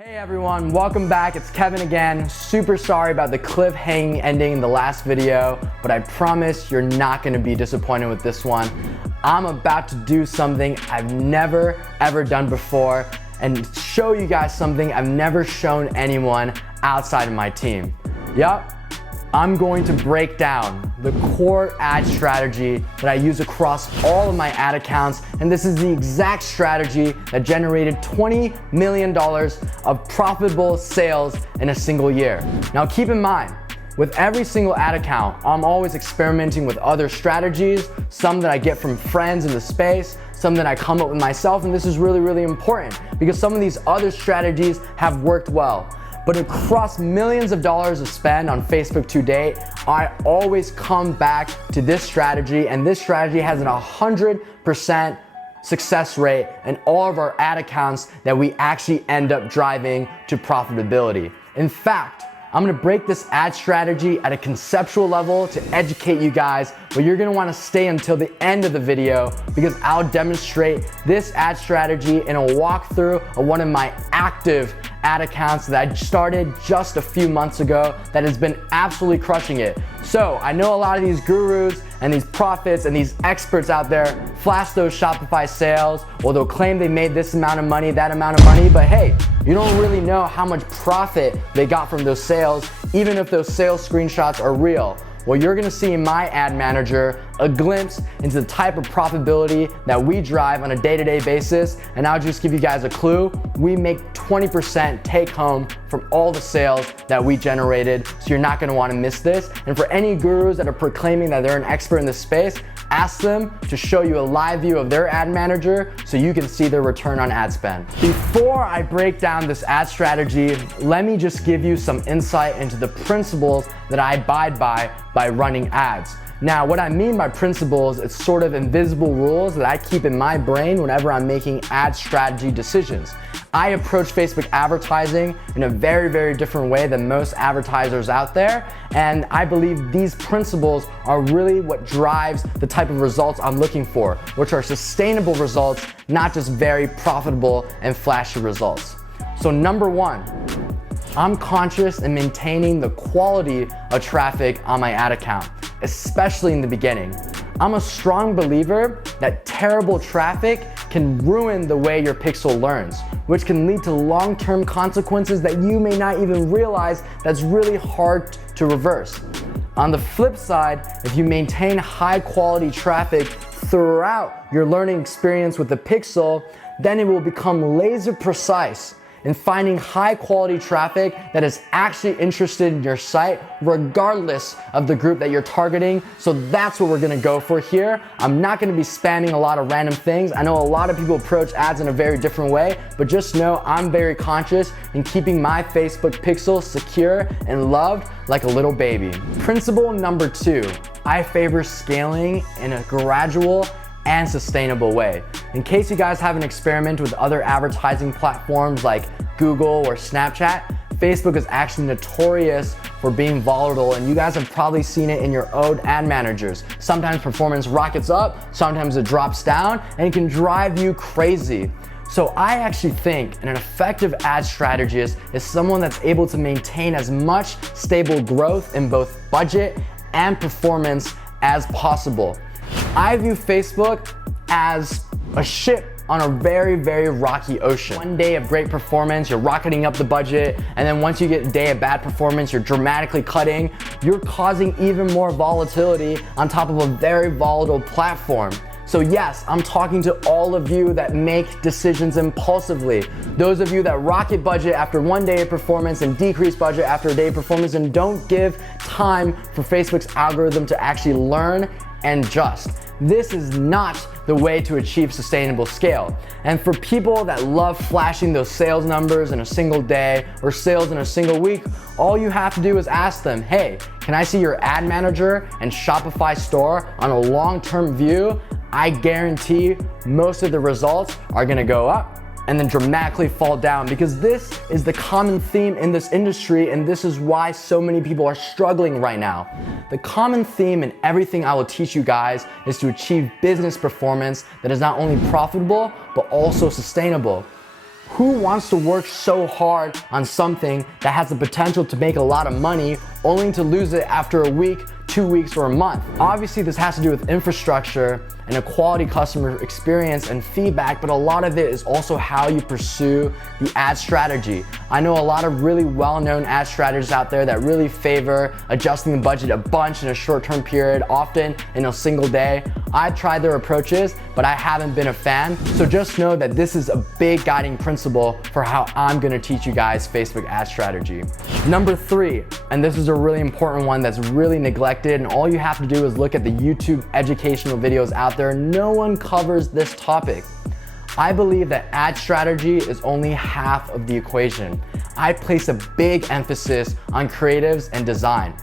Hey everyone, welcome back. It's Kevin again. Super sorry about the cliffhanging ending in the last video, but I promise you're not gonna be disappointed with this one. I'm about to do something I've never ever done before and show you guys something I've never shown anyone outside of my team. Yup, I'm going to break down the core ad strategy that I use across all of my ad accounts, and this is the exact strategy that generated $20 million of profitable sales in a single year. Now keep in mind, with every single ad account, I'm always experimenting with other strategies, some that I get from friends in the space, some that I come up with myself, and this is really, really important because some of these other strategies have worked well. But across millions of dollars of spend on Facebook to date, I always come back to this strategy, and this strategy has an 100% success rate in all of our ad accounts that we actually end up driving to profitability. In fact, I'm gonna break this ad strategy at a conceptual level to educate you guys, but you're gonna wanna stay until the end of the video because I'll demonstrate this ad strategy in a walkthrough of one of my active ad accounts that I started just a few months ago that has been absolutely crushing it. So I know a lot of these gurus and these prophets and these experts out there flash those Shopify sales, or they'll claim they made this amount of money, that amount of money, but hey, you don't really know how much profit they got from those sales, even if those sales screenshots are real. Well, you're gonna see in my ad manager a glimpse into the type of profitability that we drive on a day-to-day basis, and I'll just give you guys a clue. We make 20% take home from all the sales that we generated, so you're not gonna wanna miss this. And for any gurus that are proclaiming that they're an expert in this space, ask them to show you a live view of their ad manager so you can see their return on ad spend. Before I break down this ad strategy, let me just give you some insight into the principles that I abide by running ads. Now, what I mean by principles, it's sort of invisible rules that I keep in my brain whenever I'm making ad strategy decisions. I approach Facebook advertising in a very, very different way than most advertisers out there, and I believe these principles are really what drives the type of results I'm looking for, which are sustainable results, not just very profitable and flashy results. So number one, I'm conscious in maintaining the quality of traffic on my ad account, especially in the beginning. I'm a strong believer that terrible traffic can ruin the way your pixel learns, which can lead to long-term consequences that you may not even realize that's really hard to reverse. On the flip side, if you maintain high quality traffic throughout your learning experience with the pixel, then it will become laser precise in finding high quality traffic that is actually interested in your site regardless of the group that you're targeting. So that's what we're gonna go for here. I'm not gonna be spamming a lot of random things. I know a lot of people approach ads in a very different way, but just know I'm very conscious in keeping my Facebook pixel secure and loved like a little baby. Principle number two, I favor scaling in a gradual and sustainable way. In case you guys haven't experimented with other advertising platforms like Google or Snapchat, Facebook is actually notorious for being volatile, and you guys have probably seen it in your own ad managers. Sometimes performance rockets up, sometimes it drops down, and it can drive you crazy. So I actually think an effective ad strategist is someone that's able to maintain as much stable growth in both budget and performance as possible. I view Facebook as a ship on a very, very rocky ocean. One day of great performance, you're rocketing up the budget, and then once you get a day of bad performance, you're dramatically cutting. You're causing even more volatility on top of a very volatile platform. So yes, I'm talking to all of you that make decisions impulsively. Those of you that rocket budget after one day of performance and decrease budget after a day of performance and don't give time for Facebook's algorithm to actually learn and adjust. This is not the way to achieve sustainable scale. And for people that love flashing those sales numbers in a single day or sales in a single week, all you have to do is ask them, hey, can I see your ad manager and Shopify store on a long-term view? I guarantee most of the results are gonna go up and then dramatically fall down, because this is the common theme in this industry, and this is why so many people are struggling right now. The common theme in everything I will teach you guys is to achieve business performance that is not only profitable, but also sustainable. Who wants to work so hard on something that has the potential to make a lot of money only to lose it after a week, 2 weeks, or a month? Obviously, this has to do with infrastructure and a quality customer experience and feedback, but a lot of it is also how you pursue the ad strategy. I know a lot of really well-known ad strategists out there that really favor adjusting the budget a bunch in a short-term period, often in a single day. I've tried their approaches, but I haven't been a fan. So just know that this is a big guiding principle for how I'm gonna teach you guys Facebook ad strategy. Number 3, and this is a really important one that's really neglected, and all you have to do is look at the YouTube educational videos out there. No one covers this topic. I believe that ad strategy is only half of the equation. I place a big emphasis on creatives and design.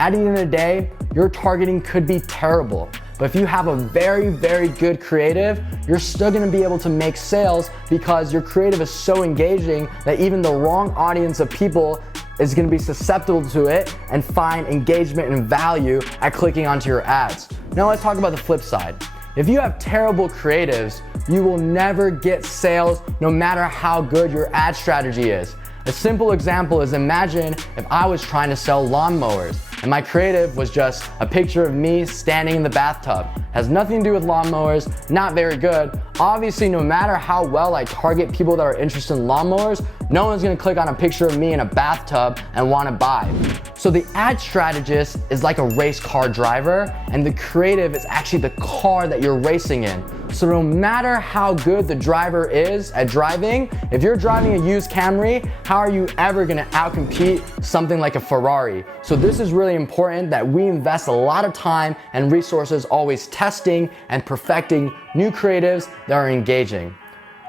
At the end of the day, your targeting could be terrible, but if you have a very, very good creative, you're still gonna be able to make sales because your creative is so engaging that even the wrong audience of people is gonna be susceptible to it and find engagement and value at clicking onto your ads. Now let's talk about the flip side. If you have terrible creatives, you will never get sales no matter how good your ad strategy is. A simple example is, imagine if I was trying to sell lawnmowers and my creative was just a picture of me standing in the bathtub. Has nothing to do with lawnmowers, not very good. Obviously, no matter how well I target people that are interested in lawnmowers, no one's gonna click on a picture of me in a bathtub and wanna buy. So the ad strategist is like a race car driver, and the creative is actually the car that you're racing in. So no matter how good the driver is at driving, if you're driving a used Camry, how are you ever gonna outcompete something like a Ferrari? So this is really important that we invest a lot of time and resources always testing and perfecting new creatives that are engaging.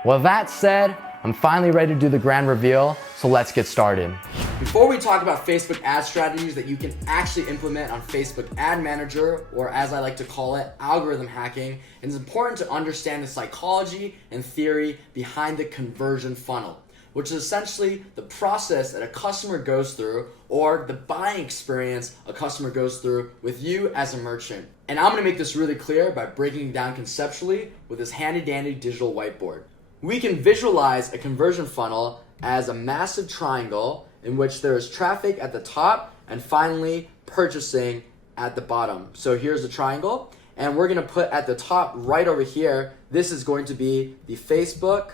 With that said, I'm finally ready to do the grand reveal, so let's get started. Before we talk about Facebook ad strategies that you can actually implement on Facebook Ad Manager, or as I like to call it, algorithm hacking, it's important to understand the psychology and theory behind the conversion funnel, which is essentially the process that a customer goes through, or the buying experience a customer goes through with you as a merchant. And I'm gonna make this really clear by breaking it down conceptually with this handy dandy digital whiteboard. We can visualize a conversion funnel as a massive triangle in which there is traffic at the top and finally purchasing at the bottom. So here's the triangle, and we're gonna put at the top right over here, this is going to be the Facebook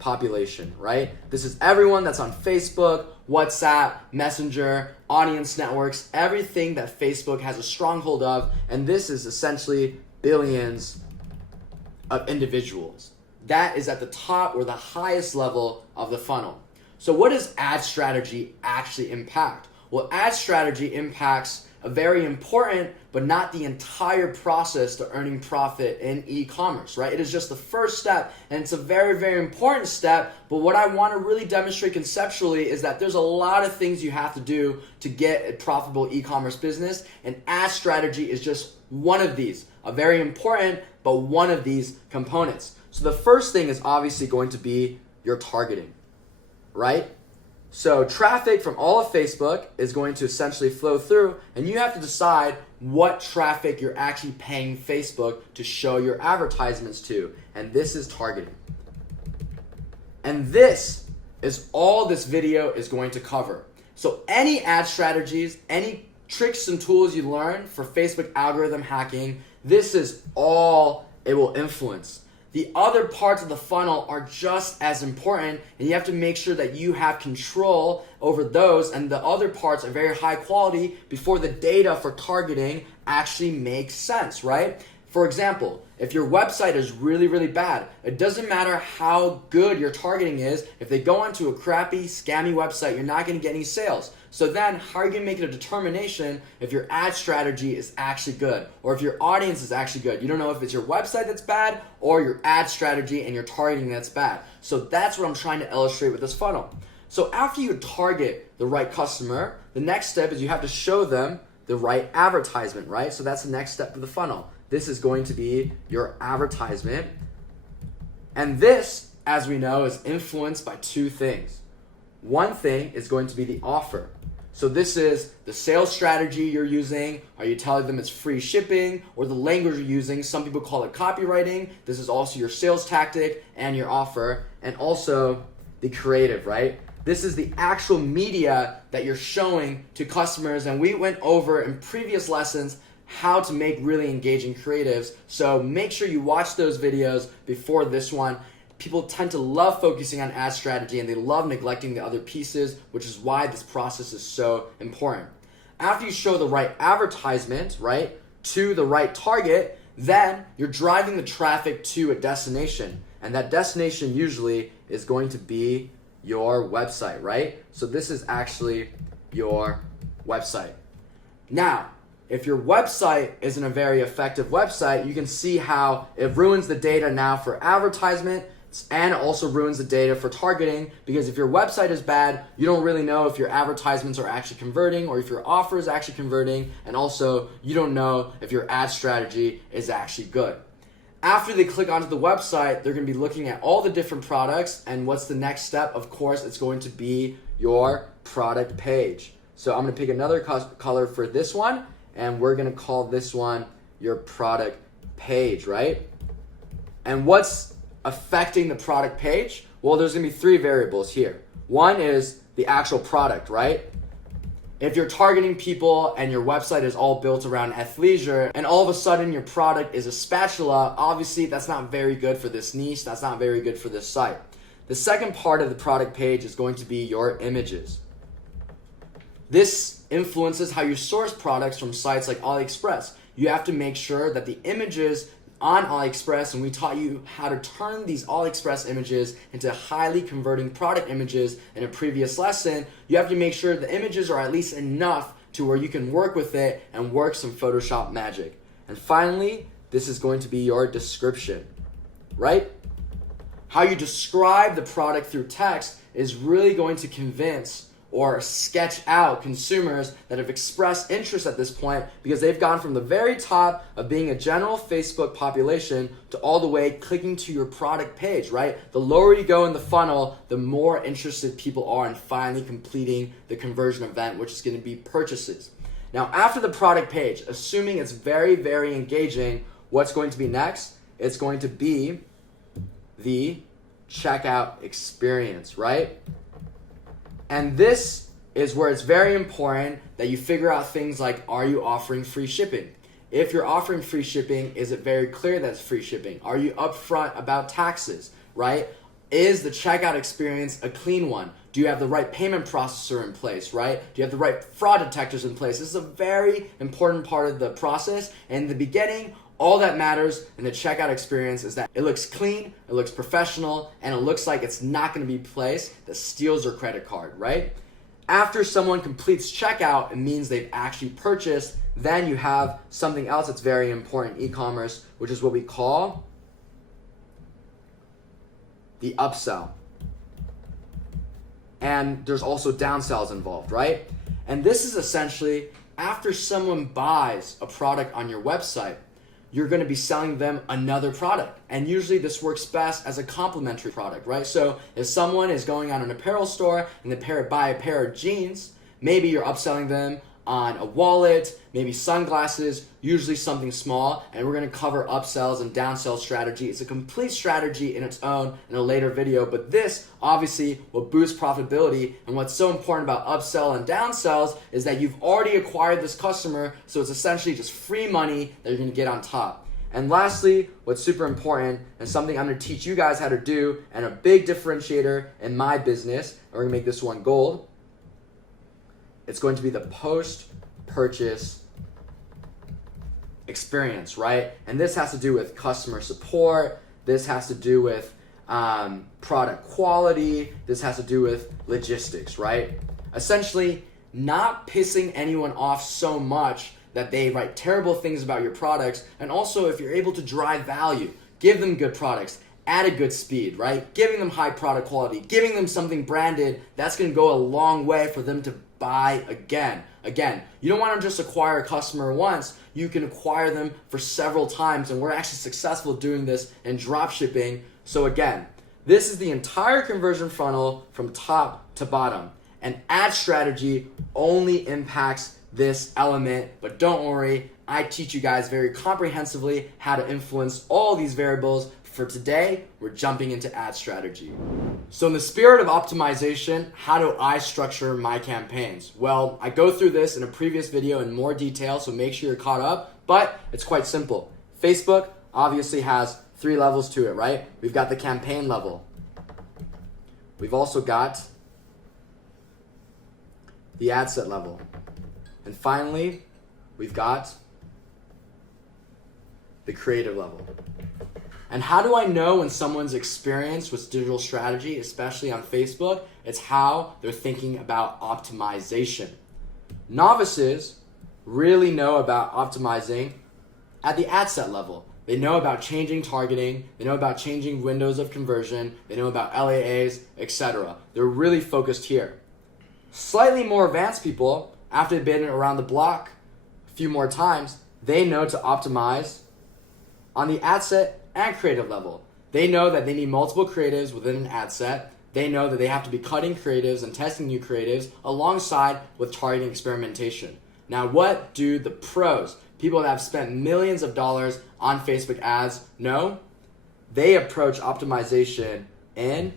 population, right? This is everyone that's on Facebook, WhatsApp, Messenger, audience networks, everything that Facebook has a stronghold of, and this is essentially billions of individuals. That is at the top or the highest level of the funnel. So what does ad strategy actually impact? Well, ad strategy impacts a very important but not the entire process to earning profit in e-commerce, right? It is just the first step, and it's a very, very important step, but what I want to really demonstrate conceptually is that there's a lot of things you have to do to get a profitable e-commerce business, and ad strategy is just one of these, a very important but one of these components. So the first thing is obviously going to be your targeting, right? So traffic from all of Facebook is going to essentially flow through, and you have to decide what traffic you're actually paying Facebook to show your advertisements to, and this is targeting. And this is all this video is going to cover. So any ad strategies, any tricks and tools you learn for Facebook algorithm hacking, this is all it will influence. The other parts of the funnel are just as important, and you have to make sure that you have control over those, and the other parts are very high quality before the data for targeting actually makes sense, right? For example, if your website is really, really bad, it doesn't matter how good your targeting is. If they go onto a crappy, scammy website, you're not gonna get any sales. So then how are you gonna make a determination if your ad strategy is actually good or if your audience is actually good? You don't know if it's your website that's bad or your ad strategy and your targeting that's bad. So that's what I'm trying to illustrate with this funnel. So after you target the right customer, the next step is you have to show them the right advertisement, right? So that's the next step of the funnel. This is going to be your advertisement. And this, as we know, is influenced by two things. One thing is going to be the offer. So this is the sales strategy you're using. Are you telling them it's free shipping, or the language you're using? Some people call it copywriting. This is also your sales tactic and your offer, and also the creative, right? This is the actual media that you're showing to customers, and we went over in previous lessons how to make really engaging creatives. So make sure you watch those videos before this one. People tend to love focusing on ad strategy and they love neglecting the other pieces, which is why this process is so important. After you show the right advertisement, right, to the right target, then you're driving the traffic to a destination. And that destination usually is going to be your website, right? So this is actually your website. Now, if your website isn't a very effective website, you can see how it ruins the data now for advertisement and also ruins the data for targeting, because if your website is bad, you don't really know if your advertisements are actually converting or if your offer is actually converting, and also you don't know if your ad strategy is actually good. After they click onto the website, they're going to be looking at all the different products, and what's the next step? Of course, it's going to be your product page. So I'm going to pick another color for this one, and we're going to call this one your product page, right? And what's affecting the product page? Well, there's going to be three variables here. One is the actual product, right? If you're targeting people and your website is all built around athleisure and all of a sudden your product is a spatula, obviously that's not very good for this niche. That's not very good for this site. The second part of the product page is going to be your images. This influences how you source products from sites like AliExpress. You have to make sure that the images on AliExpress, and we taught you how to turn these AliExpress images into highly converting product images in a previous lesson. You have to make sure the images are at least enough to where you can work with it and work some Photoshop magic. And finally, this is going to be your description, right? How you describe the product through text is really going to convince or sketch out consumers that have expressed interest at this point, because they've gone from the very top of being a general Facebook population to all the way clicking to your product page, right? The lower you go in the funnel, the more interested people are in finally completing the conversion event, which is going to be purchases. Now, after the product page, assuming it's very, very engaging, what's going to be next? It's going to be the checkout experience, right? And this is where it's very important that you figure out things like, are you offering free shipping? If you're offering free shipping, is it very clear that it's free shipping? Are you upfront about taxes, right? Is the checkout experience a clean one? Do you have the right payment processor in place, right? Do you have the right fraud detectors in place? This is a very important part of the process. And in the beginning, all that matters in the checkout experience is that it looks clean, it looks professional, and it looks like it's not going to be a place that steals your credit card, right? After someone completes checkout, it means they've actually purchased. Then you have something else that's very important in e-commerce, which is what we call the upsell. And there's also downsells involved, right? And this is essentially after someone buys a product on your website, you're going to be selling them another product. And usually this works best as a complementary product, right? So if someone is going on an apparel store and they buy a pair of jeans, maybe you're upselling them on a wallet, maybe sunglasses, usually something small, and we're going to cover upsells and downsell strategy. It's a complete strategy in its own in a later video, but this obviously will boost profitability. And what's so important about upsell and downsells is that you've already acquired this customer, so it's essentially just free money that you're going to get on top. And lastly, what's super important and something I'm going to teach you guys how to do, and a big differentiator in my business, and we're going to make this one gold, it's going to be the post-purchase experience, right? And this has to do with customer support. This has to do with product quality. This has to do with logistics, right? Essentially, not pissing anyone off so much that they write terrible things about your products. And also, if you're able to drive value, give them good products at a good speed, right? Giving them high product quality, giving them something branded, that's going to go a long way for them to buy again. Again, you don't want to just acquire a customer once. You can acquire them for several times, and we're actually successful doing this in dropshipping. So again, this is the entire conversion funnel from top to bottom. and ad strategy only impacts this element. But don't worry, I teach you guys very comprehensively how to influence all these variables. For today, we're jumping into ad strategy. So in the spirit of optimization, how do I structure my campaigns? Well, I go through this in a previous video in more detail, so make sure you're caught up, but it's quite simple. Facebook obviously has 3 levels to it, right? We've got the campaign level. We've also got the ad set level. And finally, we've got the creative level. And how do I know when someone's experienced with digital strategy, especially on Facebook? It's how they're thinking about optimization. Novices really know about optimizing at the ad set level. They know about changing targeting, they know about changing windows of conversion, they know about LAAs, etc. They're really focused here. Slightly more advanced people, after they've been around the block a few more times, they know to optimize on the ad set and creative level. They know that they need multiple creatives within an ad set. They know that they have to be cutting creatives and testing new creatives alongside with targeting experimentation. Now, what do the pros, people that have spent millions of dollars on Facebook ads, know? They approach optimization in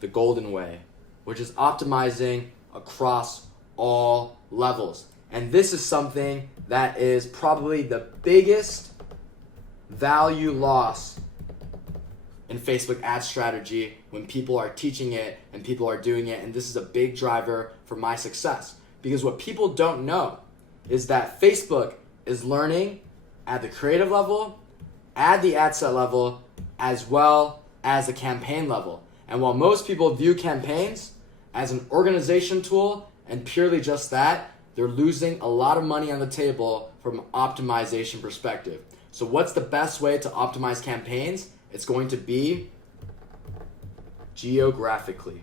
the golden way, which is optimizing across all levels. And this is something that is probably the biggest value loss in Facebook ad strategy when people are teaching it and people are doing it. And this is a big driver for my success, because what people don't know is that Facebook is learning at the creative level, at the ad set level, as well as the campaign level. And while most people view campaigns as an organization tool and purely just that, they're losing a lot of money on the table from an optimization perspective. So what's the best way to optimize campaigns? It's going to be geographically.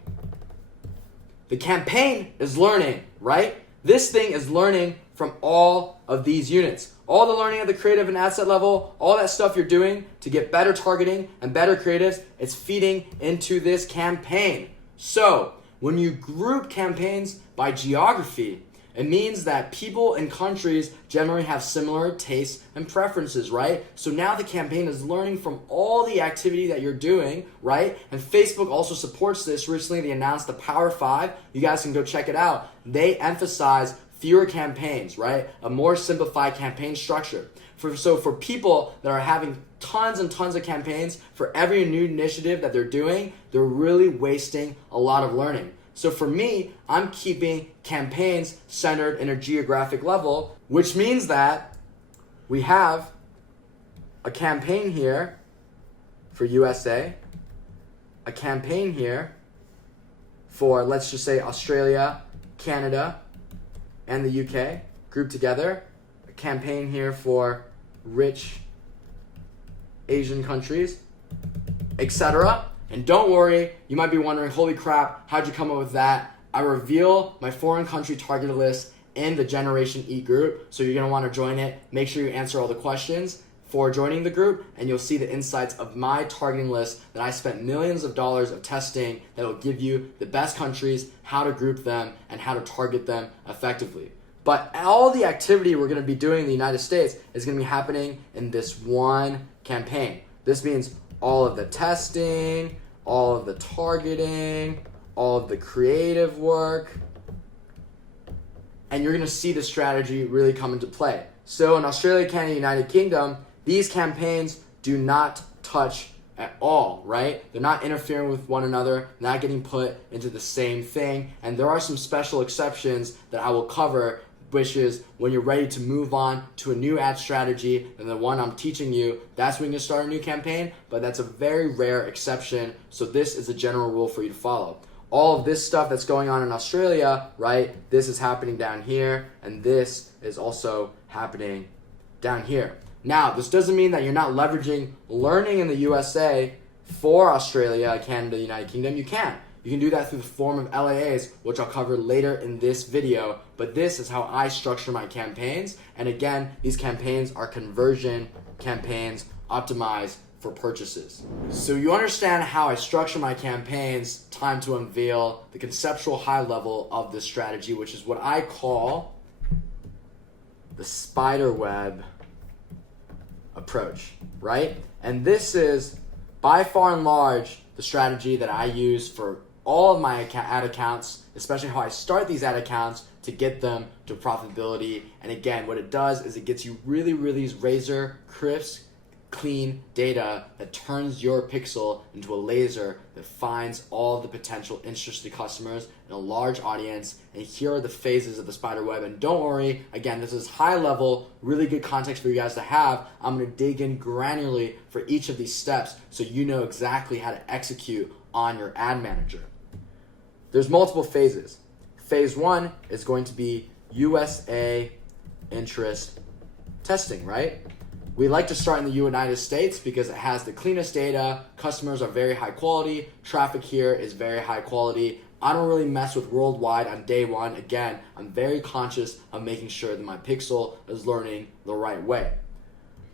The campaign is learning, right? This thing is learning from all of these units. All the learning at the creative and ad set level, all that stuff you're doing to get better targeting and better creatives, it's feeding into this campaign. So when you group campaigns by geography, it means that people and countries generally have similar tastes and preferences, right? So now the campaign is learning from all the activity that you're doing, right? And Facebook also supports this. Recently, they announced the Power 5. You guys can go check it out. They emphasize fewer campaigns, right? A more simplified campaign structure. So for people that are having tons and tons of campaigns for every new initiative that they're doing, they're really wasting a lot of learning. So for me, I'm keeping campaigns centered in a geographic level, which means that we have a campaign here for USA, a campaign here for, let's just say, Australia, Canada, and the UK grouped together, a campaign here for rich Asian countries, etc. And don't worry, you might be wondering, holy crap, how'd you come up with that? I reveal my foreign country targeted list in the Generation E group, so you're gonna wanna join it. Make sure you answer all the questions for joining the group, and you'll see the insights of my targeting list that I spent millions of dollars of testing that will give you the best countries, how to group them, and how to target them effectively. But all the activity we're gonna be doing in the United States is gonna be happening in this one campaign. This means all of the testing, all of the targeting, all of the creative work, and you're gonna see the strategy really come into play. So in Australia, Canada, United Kingdom, these campaigns do not touch at all, right? They're not interfering with one another, not getting put into the same thing, and there are some special exceptions that I will cover, which is when you're ready to move on to a new ad strategy and the one I'm teaching you, that's when you start a new campaign, but that's a very rare exception, so this is a general rule for you to follow. All of this stuff that's going on in Australia, right, this is happening down here, and this is also happening down here. Now, this doesn't mean that you're not leveraging learning in the USA for Australia, Canada, United Kingdom. You can. You can do that through the form of LAAs, which I'll cover later in this video. But this is how I structure my campaigns. And again, these campaigns are conversion campaigns optimized for purchases. So you understand how I structure my campaigns. Time to unveil the conceptual high level of this strategy, which is what I call the spider web approach, right? And this is by far and large the strategy that I use for all of my ad accounts, especially how I start these ad accounts to get them to profitability. And again, what it does is it gets you really razor crisp, clean data that turns your pixel into a laser that finds all the potential interested customers in a large audience. And here are the phases of the spider web. And don't worry, again, this is high level, really good context for you guys to have. I'm going to dig in granularly for each of these steps so you know exactly how to execute on your ad manager. There's multiple phases. Phase 1 is going to be USA interest testing, right? We like to start in the United States because it has the cleanest data, customers are very high quality, traffic here is very high quality. I don't really mess with worldwide on day one. Again, I'm very conscious of making sure that my pixel is learning the right way.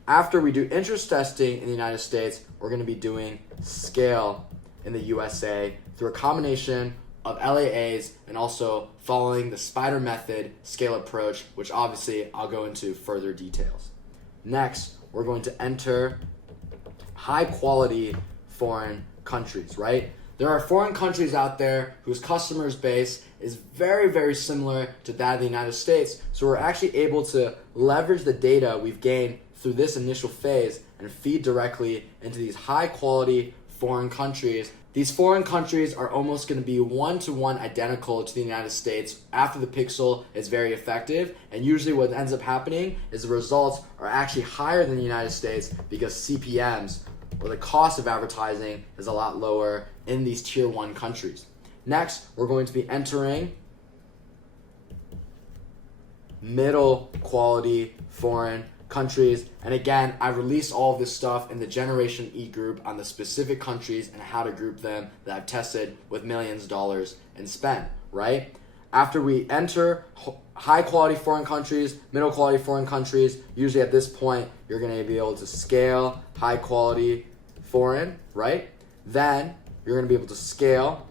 After we do interest testing in the United States, we're going to be doing scale in the USA through a combination of LAAs and also following the spider method scale approach, which obviously I'll go into further details. Next, we're going to enter high quality foreign countries, right? There are foreign countries out there whose customers base is very similar to that of the United States. So we're actually able to leverage the data we've gained through this initial phase and feed directly into these high quality foreign countries. These foreign countries are almost going to be one-to-one identical to the United States after the pixel is very effective. And usually what ends up happening is the results are actually higher than the United States because CPMs, or the cost of advertising, is a lot lower in these tier 1 countries. Next, we're going to be entering middle quality foreign countries. And again, I release all of this stuff in the Generation E group on the specific countries and how to group them that I've tested with millions of dollars in spend, right? After we enter high quality foreign countries, middle quality foreign countries, usually at this point, you're gonna be able to scale high quality foreign, right? Then you're gonna be able to scale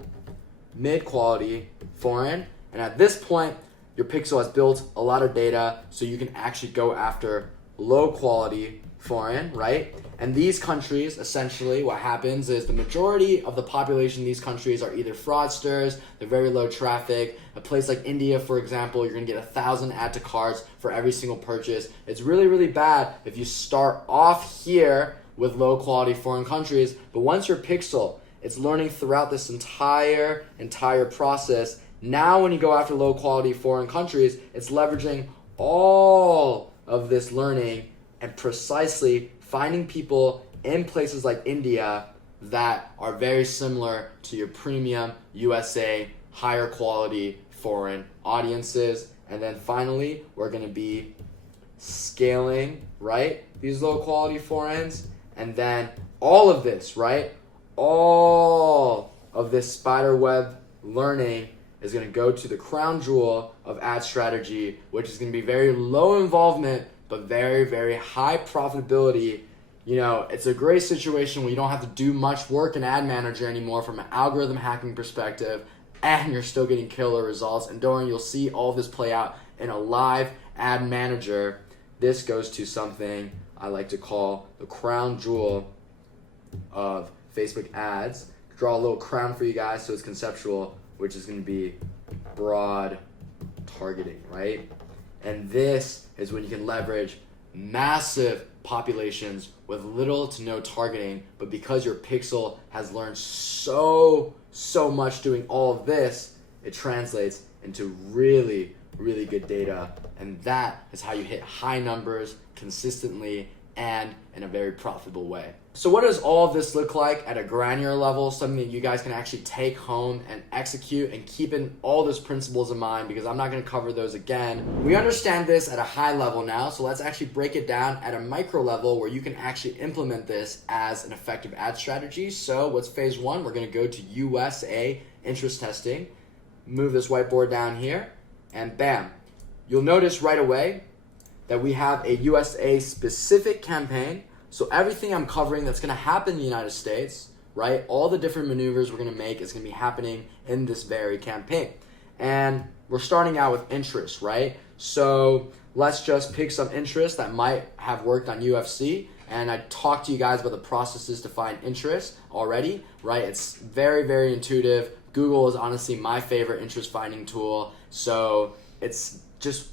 mid quality foreign. And at this point, your pixel has built a lot of data so you can actually go after low quality foreign, right? And these countries, essentially what happens is the majority of the population in these countries are either fraudsters, they're very low traffic. A place like India, for example, you're gonna get 1,000 add to carts for every single purchase. It's really bad if you start off here with low quality foreign countries, but once your pixel, it's learning throughout this entire process. Now when you go after low quality foreign countries, it's leveraging all of this learning and precisely finding people in places like India that are very similar to your premium USA higher quality foreign audiences. And then finally, we're going to be scaling, right, these low quality foreigns. And then all of this, right, all of this spider web learning is going to go to the crown jewel of ad strategy, which is going to be very low involvement, but very high profitability. You know, it's a great situation where you don't have to do much work in Ad Manager anymore from an algorithm hacking perspective, and you're still getting killer results. And don't worry, you'll see all of this play out in a live Ad Manager. This goes to something I like to call the crown jewel of Facebook ads. Draw a little crown for you guys so it's conceptual, which is going to be broad targeting, right? And this is when you can leverage massive populations with little to no targeting, but because your pixel has learned so much doing all of this, it translates into really good data. And that is how you hit high numbers consistently and in a very profitable way. So what does all of this look like at a granular level, something that you guys can actually take home and execute, and keeping all those principles in mind, because I'm not going to cover those again. We understand this at a high level now, so let's actually break it down at a micro level where you can actually implement this as an effective ad strategy. So what's phase 1? We're going to go to USA interest testing, move this whiteboard down here, and bam. You'll notice right away that we have a USA specific campaign So everything I'm covering that's gonna happen in the United States, right? All the different maneuvers we're gonna make is gonna be happening in this very campaign. And we're starting out with interest, right? So let's just pick some interest that might have worked on UFC. And I talked to you guys about the processes to find interest already, right? It's very, very intuitive. Google is honestly my favorite interest finding tool. So it's just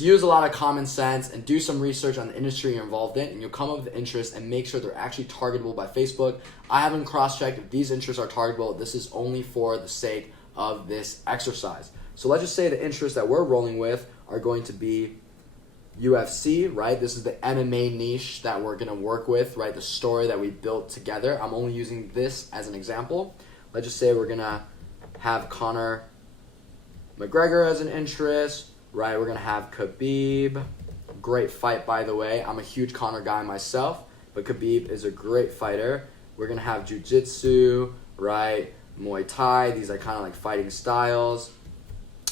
use a lot of common sense and do some research on the industry you're involved in, and you'll come up with interest and make sure they're actually targetable by Facebook. I haven't cross-checked if these interests are targetable. This is only for the sake of this exercise. So let's just say the interests that we're rolling with are going to be UFC, right? This is the MMA niche that we're gonna work with, right? The story that we built together. I'm only using this as an example. Let's just say we're gonna have Conor McGregor as an interest, right? We're gonna have Khabib. Great fight, by the way. I'm a huge Conor guy myself, but Khabib is a great fighter. We're gonna have Jiu-Jitsu, right? Muay Thai. These are kind of like fighting styles.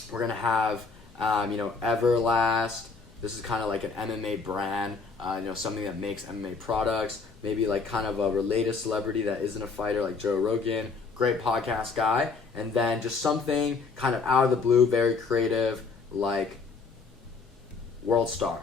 We're gonna have, Everlast. This is kind of like an MMA brand, something that makes MMA products. Maybe like kind of a related celebrity that isn't a fighter, like Joe Rogan. Great podcast guy. And then just something kind of out of the blue, very creative, like World Star.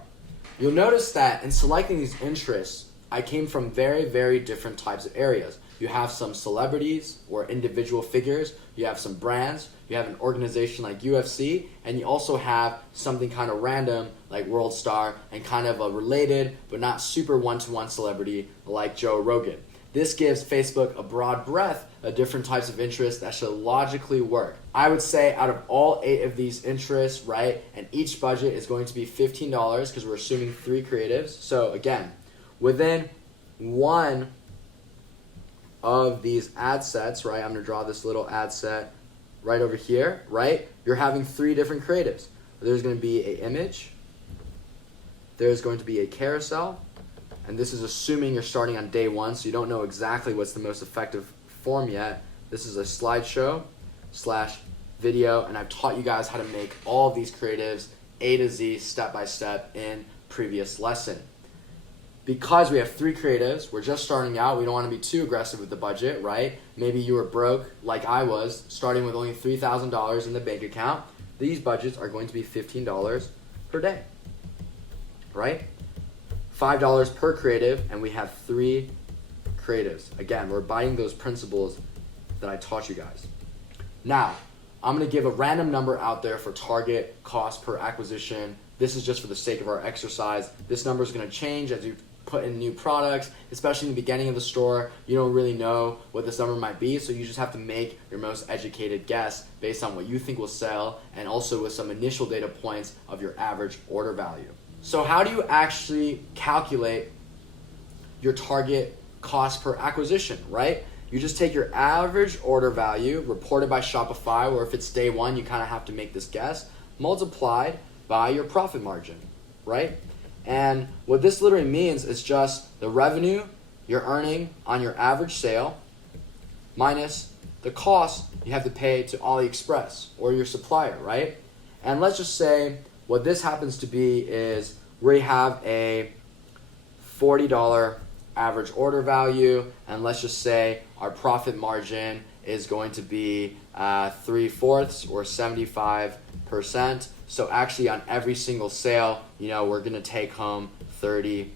You'll notice that in selecting these interests, I came from very, very different types of areas. You have some celebrities or individual figures, you have some brands, you have an organization like UFC, and you also have something kind of random like World Star and kind of a related but not super one-to-one celebrity like Joe Rogan. This gives Facebook a broad breadth of different types of interests that should logically work. I would say out of all 8 of these interests, right, and each budget is going to be $15 because we're assuming 3 creatives. So again, within one of these ad sets, right, I'm going to draw this little ad set right over here, right, you're having 3 different creatives. There's going to be an image, there's going to be a carousel, and this is assuming you're starting on day 1, so you don't know exactly what's the most effective form yet. This is a slideshow / video, and I've taught you guys how to make all of these creatives A to Z, step by step in previous lesson. Because we have 3 creatives, we're just starting out, we don't want to be too aggressive with the budget, right? Maybe you were broke like I was, starting with only $3,000 in the bank account. These budgets are going to be $15 per day, right? $5 per creative, and we have 3 creatives. Again, we're abiding those principles that I taught you guys. Now, I'm going to give a random number out there for target cost per acquisition. This is just for the sake of our exercise. This number is going to change as you put in new products, especially in the beginning of the store. You don't really know what this number might be, so you just have to make your most educated guess based on what you think will sell and also with some initial data points of your average order value. So how do you actually calculate your target cost per acquisition, right? You just take your average order value reported by Shopify, or if it's day 1, you kind of have to make this guess, multiplied by your profit margin, right? And what this literally means is just the revenue you're earning on your average sale minus the cost you have to pay to AliExpress or your supplier, right? And let's just say what this happens to be is we have a $40 average order value, and let's just say our profit margin is going to be 3/4 or 75%. So actually on every single sale, we're gonna take home $30.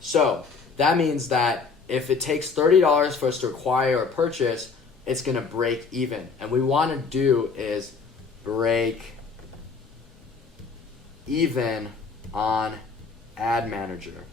So that means that if it takes $30 for us to acquire or purchase, it's gonna break even. And what we wanna do is break even on Ad Manager,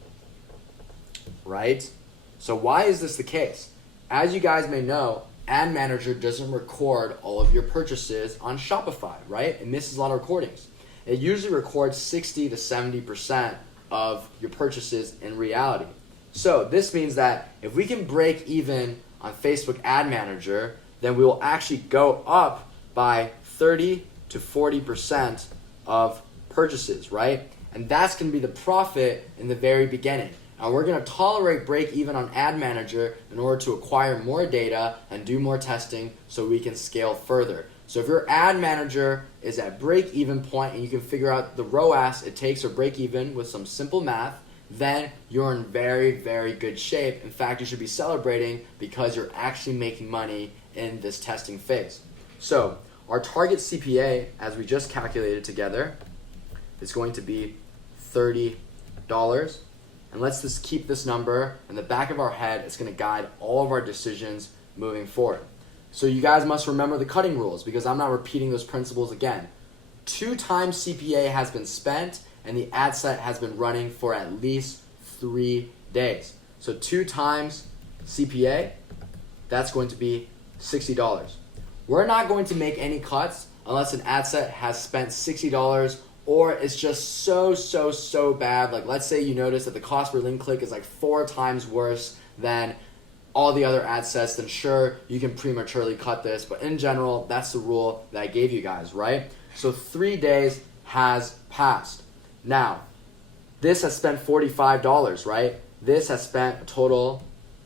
right? So why is this the case? As you guys may know, Ad Manager doesn't record all of your purchases on Shopify, right? It misses a lot of recordings. It usually records 60 to 70% of your purchases in reality. So this means that if we can break even on Facebook Ad Manager, then we will actually go up by 30 to 40% of purchases, right? And that's going to be the profit in the very beginning. Now we're going to tolerate break even on Ad Manager in order to acquire more data and do more testing so we can scale further. So if your Ad Manager is at break even point and you can figure out the ROAS it takes or break even with some simple math, then you're in very, very good shape. In fact, you should be celebrating because you're actually making money in this testing phase. So our target CPA, as we just calculated together, is going to be $30. And let's just keep this number in the back of our head. It's going to guide all of our decisions moving forward. So you guys must remember the cutting rules because I'm not repeating those principles again. 2 times CPA has been spent and the ad set has been running for at least 3 days. So 2 times CPA, that's going to be $60. We're not going to make any cuts unless an ad set has spent $60 or it's just so bad. Like let's say you notice that the cost per link click is like 4 times worse than all the other ad sets, then sure, you can prematurely cut this. But in general, that's the rule that I gave you guys, right? So 3 days has passed. Now, this has spent $45, right? This has spent a total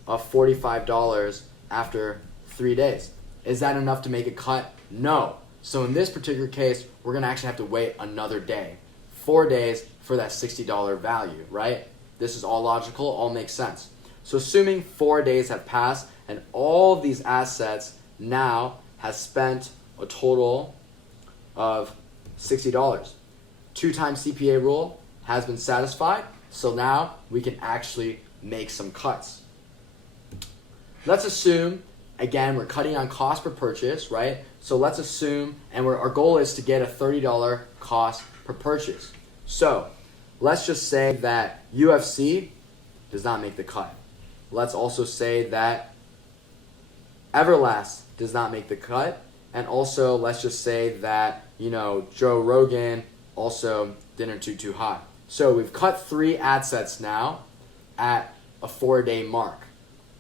of $45 after 3 days. Is that enough to make a cut? No. So in this particular case, we're gonna actually have to wait another day. 4 days for that $60 value, right? This is all logical, all makes sense. So assuming 4 days have passed and all of these assets now has spent a total of $60. 2 times CPA rule has been satisfied. So now we can actually make some cuts. Let's assume, again, we're cutting on cost per purchase, right? So let's assume, and our goal is to get a $30 cost per purchase. So let's just say that UFC does not make the cut. Let's also say that Everlast does not make the cut. And also let's just say that, Joe Rogan also didn't do too hot. So we've cut 3 ad sets now at a 4-day mark.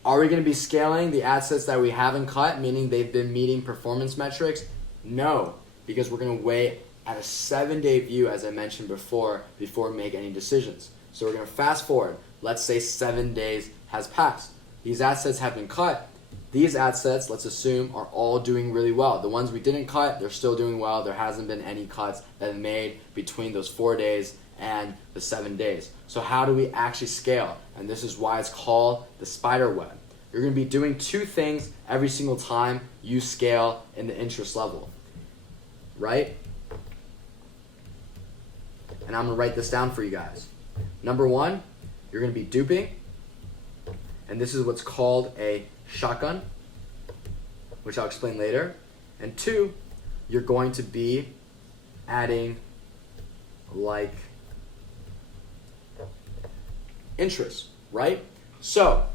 Are we going to be scaling the ad sets that we haven't cut, meaning they've been meeting performance metrics? No, because we're going to wait at a 7-day view, as I mentioned before we make any decisions. So we're going to fast forward. Let's say 7 days has passed. These ad sets have been cut. These ad sets, let's assume, are all doing really well. The ones we didn't cut, they're still doing well. There hasn't been any cuts that have made between those 4 days and the 7 days. So how do we actually scale? And this is why it's called the spider web. You're going to be doing 2 things every single time you scale in the interest level, right? And I'm going to write this down for you guys. Number 1, you're going to be duping, and this is what's called a shotgun, which I'll explain later. And 2, you're going to be adding like interest, right? So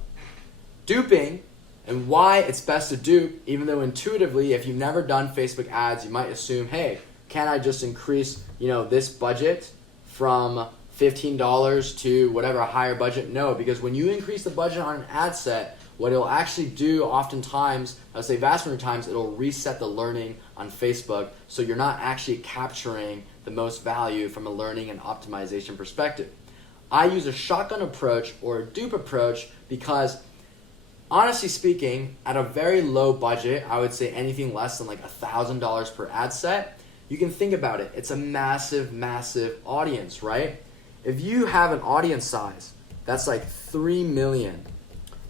duping, and why it's best to dupe, even though intuitively, if you've never done Facebook ads, you might assume, hey, can I just increase, this budget from $15 to whatever, a higher budget? No, because when you increase the budget on an ad set, what it'll actually do oftentimes, I'll say vast majority of times, it'll reset the learning on Facebook, so you're not actually capturing the most value from a learning and optimization perspective. I use a shotgun approach or a dupe approach because, honestly speaking, at a very low budget, I would say anything less than like $1,000 per ad set, you can think about it. It's a massive audience, right? If you have an audience size that's like 3 million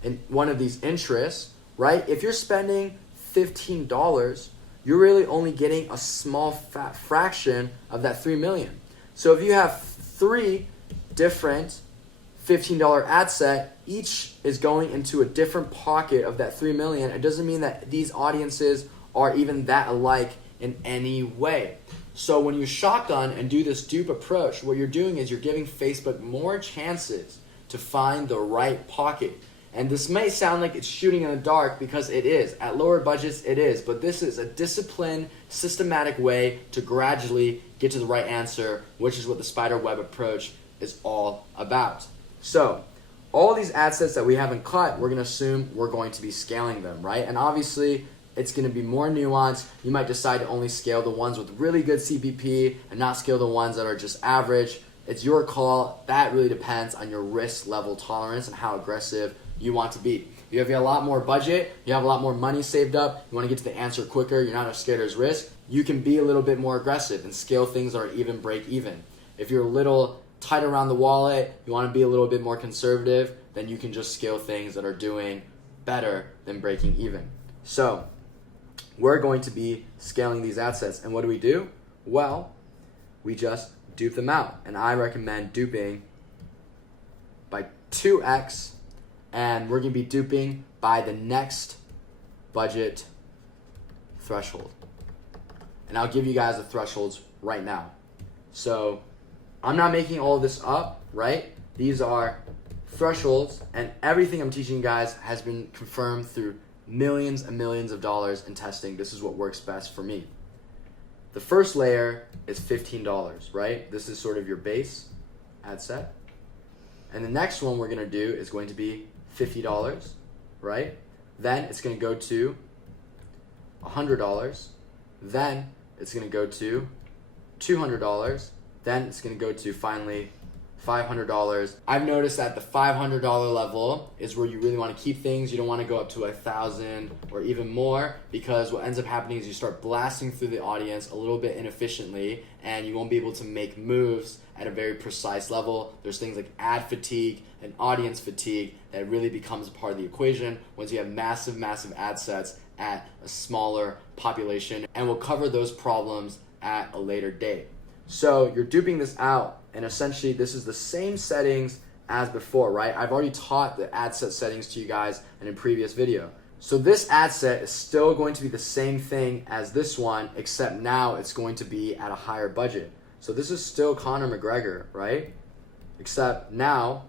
in one of these interests, right? If you're spending $15, you're really only getting a small fraction of that 3 million. So if you have 3 different $15 ad set, each is going into a different pocket of that 3 million. It doesn't mean that these audiences are even that alike in any way. So when you shotgun and do this dupe approach, what you're doing is you're giving Facebook more chances to find the right pocket. And this may sound like it's shooting in the dark, because it is. At lower budgets, it is. But this is a disciplined, systematic way to gradually get to the right answer, which is what the spider web approach is all about. So all these ad sets that we haven't cut, we're going to assume we're going to be scaling them, right? And obviously, it's going to be more nuanced. You might decide to only scale the ones with really good CPP and not scale the ones that are just average. It's your call. That really depends on your risk level tolerance and how aggressive you want to be. If you have a lot more budget, you have a lot more money saved up, you want to get to the answer quicker, you're not as scared as risk, you can be a little bit more aggressive and scale things that are even break even. If you're a little tight around the wallet, you want to be a little bit more conservative, then you can just scale things that are doing better than breaking even. So we're going to be scaling these ad sets. And what do? Well, we just dupe them out. And I recommend duping by 2x, and we're going to be duping by the next budget threshold. And I'll give you guys the thresholds right now. So I'm not making all of this up, right? These are thresholds, and everything I'm teaching you guys has been confirmed through millions and millions of dollars in testing. This is what works best for me. The first layer is $15, right? This is sort of your base ad set. And the next one we're gonna do is going to be $50, right? Then it's gonna go to $100. Then it's gonna go to $200. Then it's gonna go to finally $500. I've noticed that the $500 level is where you really want to keep things. You don't want to go up to 1,000 or even more, because what ends up happening is you start blasting through the audience a little bit inefficiently, and you won't be able to make moves at a very precise level. There's things like ad fatigue and audience fatigue that really becomes a part of the equation once you have massive ad sets at a smaller population, and we'll cover those problems at a later date. So you're duping this out, and essentially this is the same settings as before, right? I've already taught the ad set settings to you guys in a previous video. So this ad set is still going to be the same thing as this one, except now it's going to be at a higher budget. So this is still Conor McGregor, right? Except now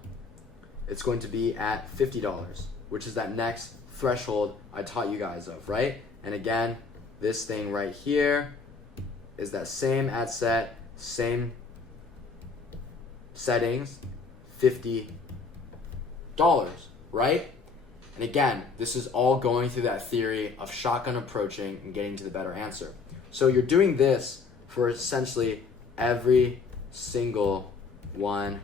it's going to be at $50, which is that next threshold I taught you guys of, right? And again, this thing right here is that same ad set, same settings, $50, right? And again, this is all going through that theory of shotgun approaching and getting to the better answer. So you're doing this for essentially every single one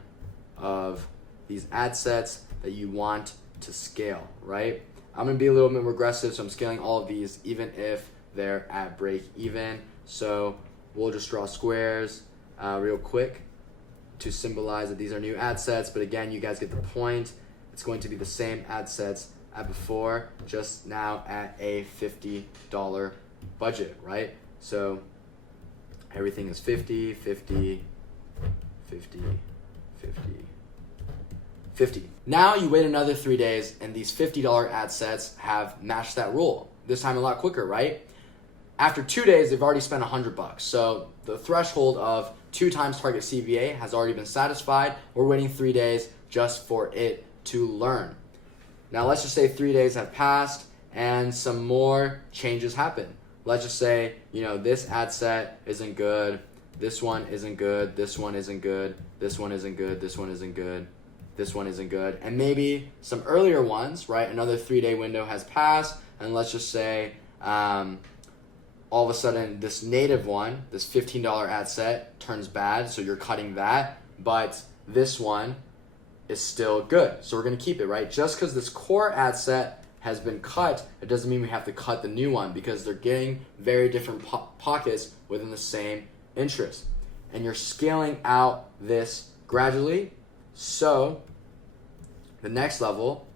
of these ad sets that you want to scale, right? I'm gonna be a little bit more aggressive, so I'm scaling all of these even if they're at break even. So we'll just draw squares real quick to symbolize that these are new ad sets, but again, you guys get the point. It's going to be the same ad sets as before, just now at a $50 budget, right? So everything is 50, 50, 50, 50, 50. Now you wait another 3 days, and these $50 ad sets have matched that rule. This time a lot quicker, right? After 2 days, they've already spent $100. So the threshold of 2 times target CVA has already been satisfied. We're waiting 3 days just for it to learn. Now let's just say 3 days have passed and some more changes happen. Let's just say, this ad set isn't good, this one isn't good, this one isn't good, this one isn't good, this one isn't good, this one isn't good, and maybe some earlier ones, right? Another 3 day window has passed, and let's just say, all of a sudden this native one, this $15 ad set turns bad, so you're cutting that, but this one is still good. So we're gonna keep it, right? Just because this core ad set has been cut, it doesn't mean we have to cut the new one, because they're getting very different pockets within the same interest. And you're scaling out this gradually. So the next level,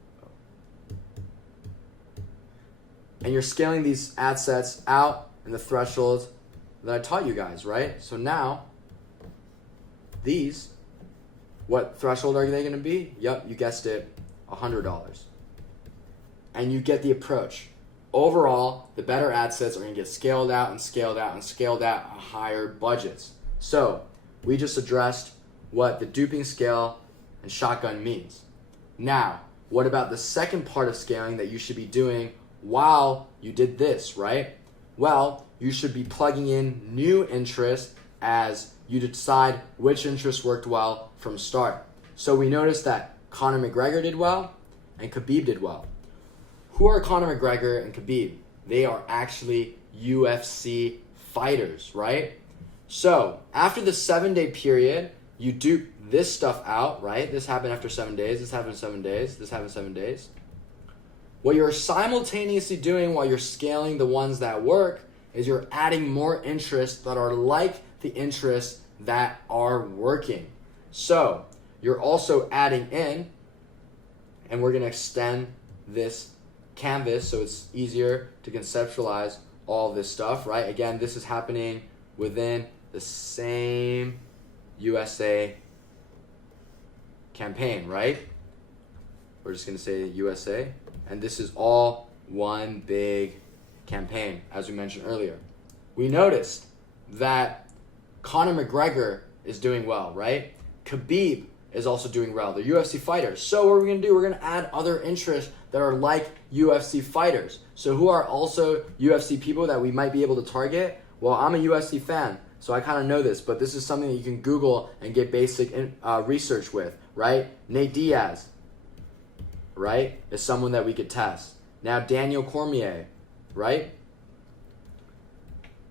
and you're scaling these ad sets out and the thresholds that I taught you guys, right? So now, these, what threshold are they gonna be? Yep, you guessed it, $100. And you get the approach. Overall, the better ad sets are gonna get scaled out and scaled out and scaled out at higher budgets. So, we just addressed what the duping scale and shotgun means. Now, what about the second part of scaling that you should be doing while you did this, right? Well, you should be plugging in new interest as you decide which interest worked well from start. So we noticed that Conor McGregor did well and Khabib did well. Who are Conor McGregor and Khabib? They are actually UFC fighters, right? So after the 7 day period, you dupe this stuff out, right? This happened after 7 days, this happened 7 days, this happened 7 days. What you're simultaneously doing while you're scaling the ones that work is you're adding more interests that are like the interests that are working. So you're also adding in, and we're gonna extend this canvas so it's easier to conceptualize all this stuff, right? Again, this is happening within the same USA campaign, right? We're just gonna say USA, and this is all one big campaign, as we mentioned earlier. We noticed that Conor McGregor is doing well, right? Khabib is also doing well. They're UFC fighters. So what are we gonna do? We're gonna add other interests that are like UFC fighters. So who are also UFC people that we might be able to target? Well, I'm a UFC fan, so I kind of know this, but this is something that you can Google and get basic research with, right? Nate Diaz, right, is someone that we could test. Now Daniel Cormier, right,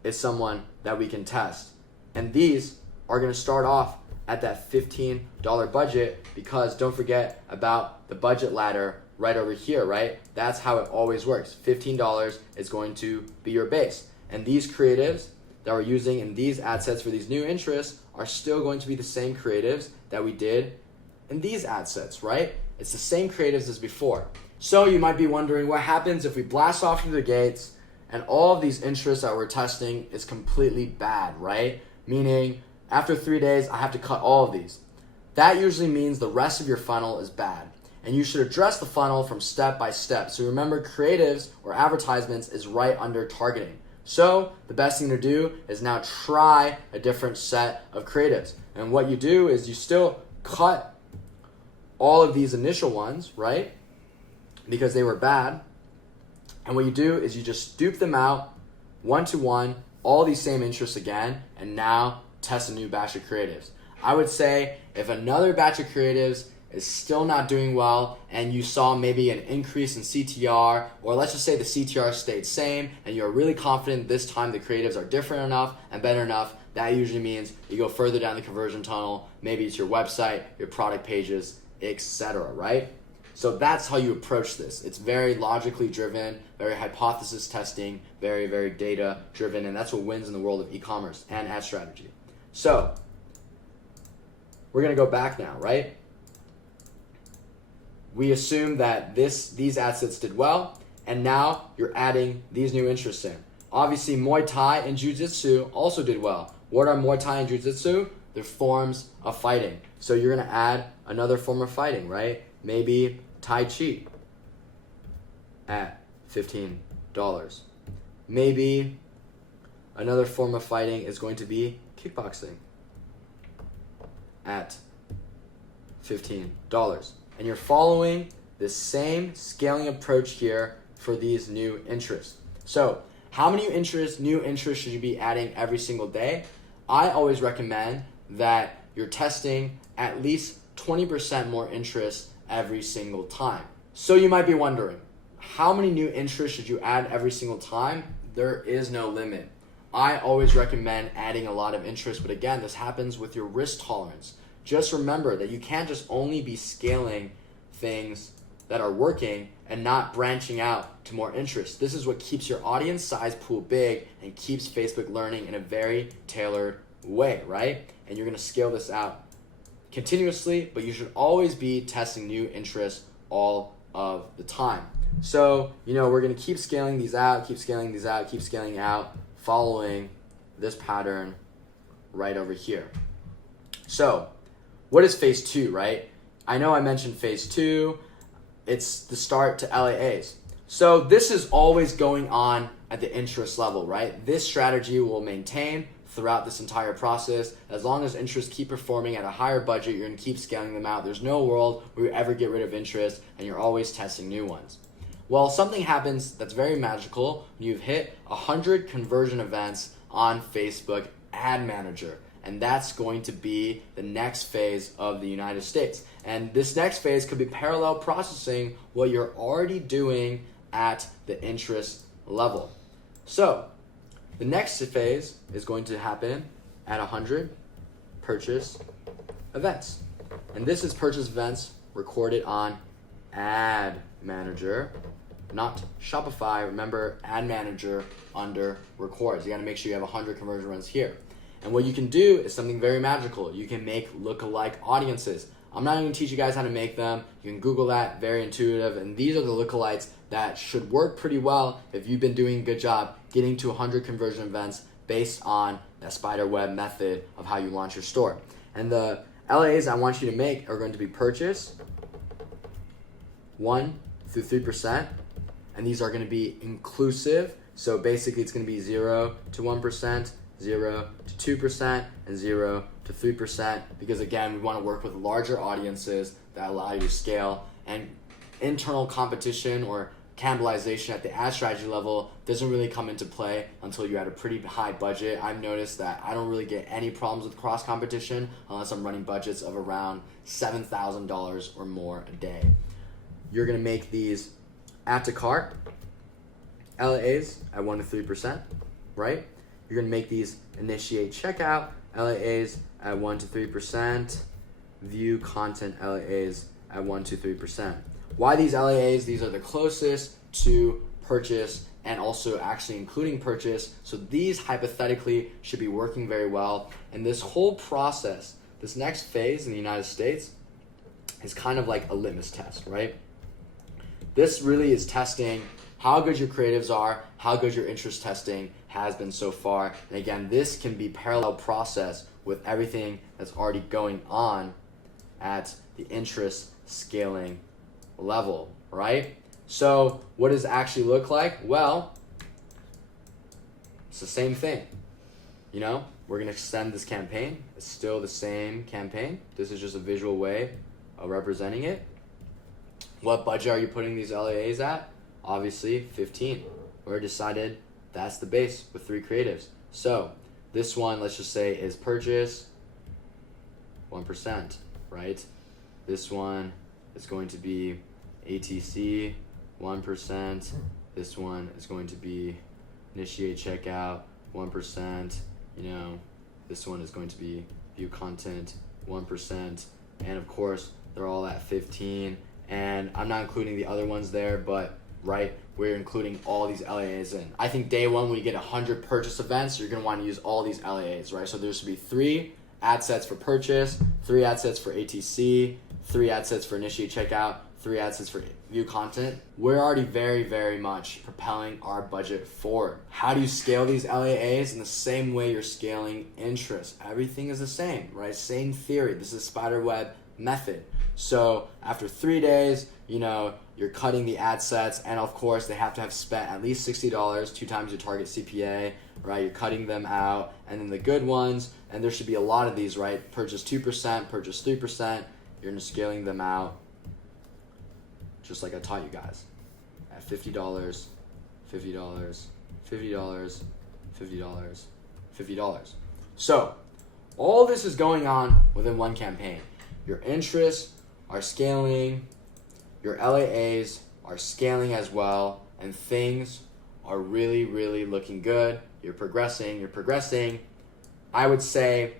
is someone that we can test. And these are gonna start off at that $15 budget, because don't forget about the budget ladder right over here, right? That's how it always works. $15 is going to be your base. And these creatives that we're using in these ad sets for these new interests are still going to be the same creatives that we did in these ad sets, right? It's the same creatives as before. So you might be wondering what happens if we blast off through the gates and all of these interests that we're testing is completely bad, right? Meaning after 3 days, I have to cut all of these. That usually means the rest of your funnel is bad. And you should address the funnel from step by step. So remember, creatives or advertisements is right under targeting. So the best thing to do is now try a different set of creatives. And what you do is you still cut all of these initial ones, right? Because they were bad. And what you do is you just dupe them out one-to-one, all these same interests again, and now test a new batch of creatives. I would say if another batch of creatives is still not doing well and you saw maybe an increase in CTR, or let's just say the CTR stayed same and you're really confident this time the creatives are different enough and better enough, that usually means you go further down the conversion tunnel. Maybe it's your website, your product pages, etc., right? So that's how you approach this. It's very logically driven, very hypothesis testing, very, very data driven, and that's what wins in the world of e-commerce and ad strategy. So we're gonna go back now, right? We assume that these assets did well, and now you're adding these new interests in. Obviously, Muay Thai and Jiu-Jitsu also did well. What are Muay Thai and Jiu-Jitsu? They're forms of fighting. So you're gonna add another form of fighting, right? Maybe Tai Chi at $15. Maybe another form of fighting is going to be kickboxing at $15. And you're following the same scaling approach here for these new interests. So how many new interests should you be adding every single day? I always recommend that you're testing at least 20% more interest every single time. So you might be wondering, how many new interests should you add every single time? There is no limit. I always recommend adding a lot of interest, but again, this happens with your risk tolerance. Just remember that you can't just only be scaling things that are working and not branching out to more interest. This is what keeps your audience size pool big and keeps Facebook learning in a very tailored way, right? And you're gonna scale this out continuously, but you should always be testing new interests all of the time. So, we're gonna keep scaling these out, keep scaling these out, keep scaling out, following this pattern right over here. So, what is phase 2, right? I know I mentioned phase 2. It's the start to LAAs. So this is always going on at the interest level, right? This strategy will maintain throughout this entire process. As long as interests keep performing at a higher budget, you're gonna keep scaling them out. There's no world where you ever get rid of interest and you're always testing new ones. Well, something happens that's very magical when you've hit 100 conversion events on Facebook Ad Manager. And that's going to be the next phase of the United States. And this next phase could be parallel processing what you're already doing at the interest level. So the next phase is going to happen at 100 purchase events. And this is purchase events recorded on Ad Manager, not Shopify. Remember, Ad Manager under records. You gotta make sure you have 100 conversion runs here. And what you can do is something very magical. You can make lookalike audiences. I'm not going to teach you guys how to make them. You can Google that, very intuitive. And these are the lookalikes that should work pretty well if you've been doing a good job getting to 100 conversion events based on that spider web method of how you launch your store. And the LAs I want you to make are going to be purchase, 1 through 3%. And these are going to be inclusive. So basically it's going to be 0 to 1%, 0 to 2%, and 0 to 3%, because again, we want to work with larger audiences that allow you to scale. And internal competition or cannibalization at the ad strategy level doesn't really come into play until you're at a pretty high budget. I've noticed that I don't really get any problems with cross competition unless I'm running budgets of around $7,000 or more a day. You're going to make these add to cart LAs at 1 to 3%, right? You're going to make these initiate checkout LAs at 1 to 3%, view content LAs at 1 to 3%. Why these LAs? These are the closest to purchase and also actually including purchase. So these hypothetically should be working very well. And this whole process, this next phase in the United States is kind of like a litmus test, right? This really is testing how good your creatives are, how good your interest testing has been so far. And again, this can be parallel process with everything that's already going on at the interest scaling level, right? So what does it actually look like? Well, it's the same thing. You know, we're gonna extend this campaign. It's still the same campaign. This is just a visual way of representing it. What budget are you putting these LAAs at? Obviously 15. We decided that's the base with 3 creatives. So this one, let's just say, is purchase 1%, right? This one is going to be ATC 1%. This one is going to be initiate checkout 1%. You know, this one is going to be view content 1%. And of course, they're all at 15. And I'm not including the other ones there, but right, we're including all these LAAs in. I think day one, when you get 100 purchase events, you're gonna wanna use all these LAAs, right? So there should be 3 ad sets for purchase, 3 ad sets for ATC, 3 ad sets for initiate checkout, 3 ad sets for view content. We're already very, very much propelling our budget forward. How do you scale these LAAs? In the same way you're scaling interest. Everything is the same, right? Same theory. This is spider web method. So after 3 days, you know, you're cutting the ad sets, and of course they have to have spent at least $60, 2 times your target CPA, right? You're cutting them out, and then the good ones, and there should be a lot of these, right? Purchase 2%, purchase 3%, you're just scaling them out just like I taught you guys at $50, $50, $50, $50, $50. So all this is going on within one campaign. Your interests are scaling, your LAAs are scaling as well, and things are really, really looking good. You're progressing. I would say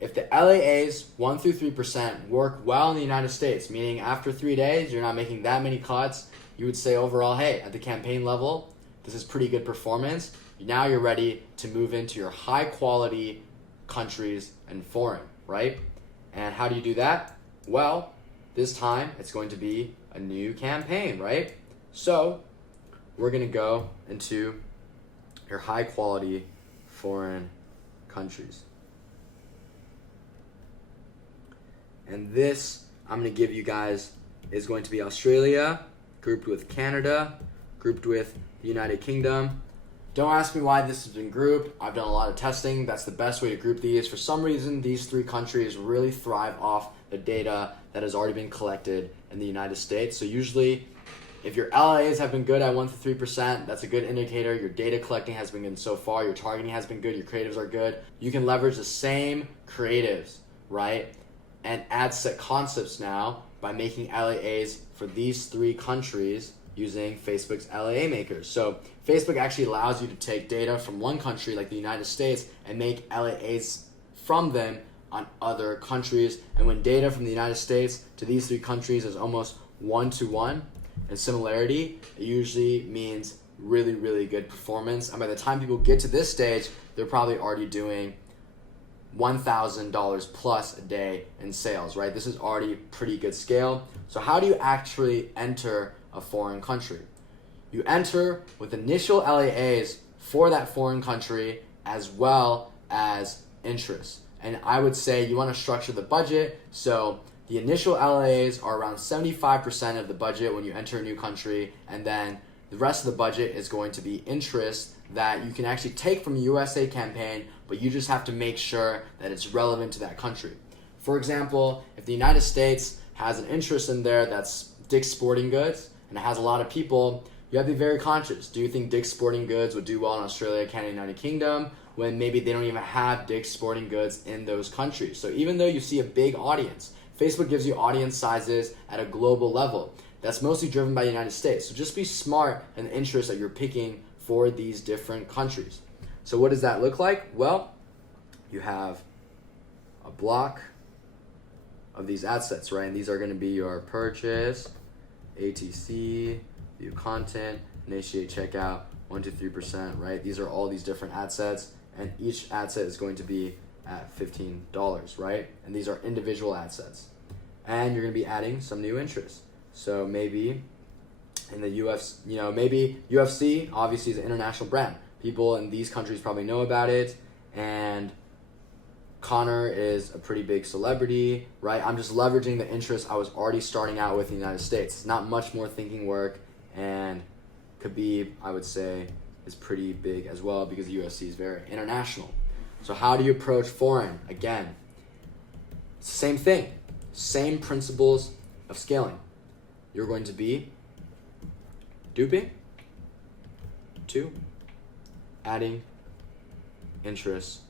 if the LAAs 1 through 3% work well in the United States, meaning after 3 days, you're not making that many cuts, you would say overall, hey, at the campaign level, this is pretty good performance. Now you're ready to move into your high quality countries and foreign, right? And how do you do that? Well, this time it's going to be a new campaign, right? So we're gonna go into your high quality foreign countries. And this, I'm gonna give you guys, is going to be Australia, grouped with Canada, grouped with the United Kingdom. Don't ask me why this has been grouped. I've done a lot of testing. That's the best way to group these. For some reason, these 3 countries really thrive off the data that has already been collected in the United States. So usually, if your LAs have been good at 1 to 3%, that's a good indicator. Your data collecting has been good so far. Your targeting has been good. Your creatives are good. You can leverage the same creatives, right? And ad set concepts now by making LAAs for these 3 countries using Facebook's LAA makers. So Facebook actually allows you to take data from one country like the United States and make LAAs from them on other countries. And when data from the United States to these 3 countries is almost 1-to-1 in similarity, it usually means really, really good performance. And by the time people get to this stage, they're probably already doing $1,000 plus a day in sales, right? This is already pretty good scale. So how do you actually enter a foreign country? You enter with initial LAAs for that foreign country as well as interest. And I would say you want to structure the budget so the initial LAAs are around 75% of the budget when you enter a new country, and then the rest of the budget is going to be interest that you can actually take from a USA campaign, but you just have to make sure that it's relevant to that country. For example, if the United States has an interest in there that's Dick's Sporting Goods and it has a lot of people, you have to be very conscious. Do you think Dick's Sporting Goods would do well in Australia, Canada, United Kingdom when maybe they don't even have Dick's Sporting Goods in those countries? So even though you see a big audience, Facebook gives you audience sizes at a global level. That's mostly driven by the United States. So just be smart in the interest that you're picking for these different countries. So what does that look like? Well, you have a block of these ad sets, right? And these are going to be your purchase, ATC, view content, initiate checkout, 1 to 3%, right? These are all these different ad sets, and each ad set is going to be at $15, right? And these are individual ad sets. And you're going to be adding some new interests. So maybe in the UFC, maybe UFC obviously is an international brand. People in these countries probably know about it, and Connor is a pretty big celebrity, right? I'm just leveraging the interest I was already starting out with in the United States. It's not much more thinking work, and Khabib, I would say, is pretty big as well because the UFC is very international. So how do you approach foreign? Again, same thing, same principles of scaling. You're going to be duping, 2, adding interests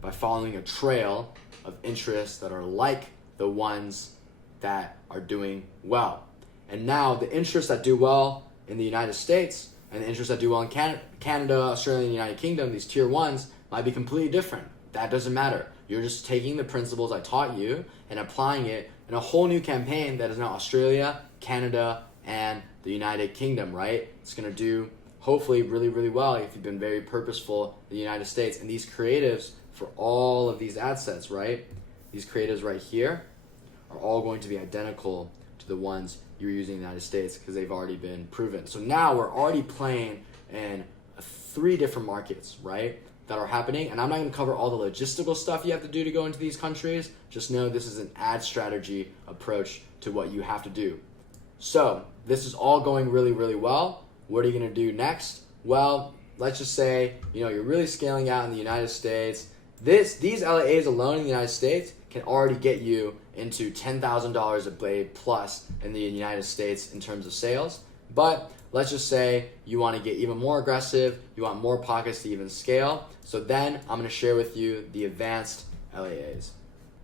by following a trail of interests that are like the ones that are doing well. And now the interests that do well in the United States and the interests that do well in Canada, Australia, and the United Kingdom, these tier ones, might be completely different. That doesn't matter. You're just taking the principles I taught you and applying it in a whole new campaign that is now Australia, Canada, and the United Kingdom, right? It's going to do hopefully really, really well if you've been very purposeful in the United States. And these creatives for all of these ad sets, right? These creatives right here are all going to be identical to the ones you're using in the United States because they've already been proven. So now we're already playing in 3 different markets, right, that are happening. And I'm not going to cover all the logistical stuff you have to do to go into these countries. Just know this is an ad strategy approach to what you have to do. So this is all going really, really well. What are you going to do next? Well, let's just say, you're really scaling out in the United States. These LAAs alone in the United States can already get you into $10,000 a day plus in the United States in terms of sales. But let's just say you want to get even more aggressive. You want more pockets to even scale. So then I'm going to share with you the advanced LAAs.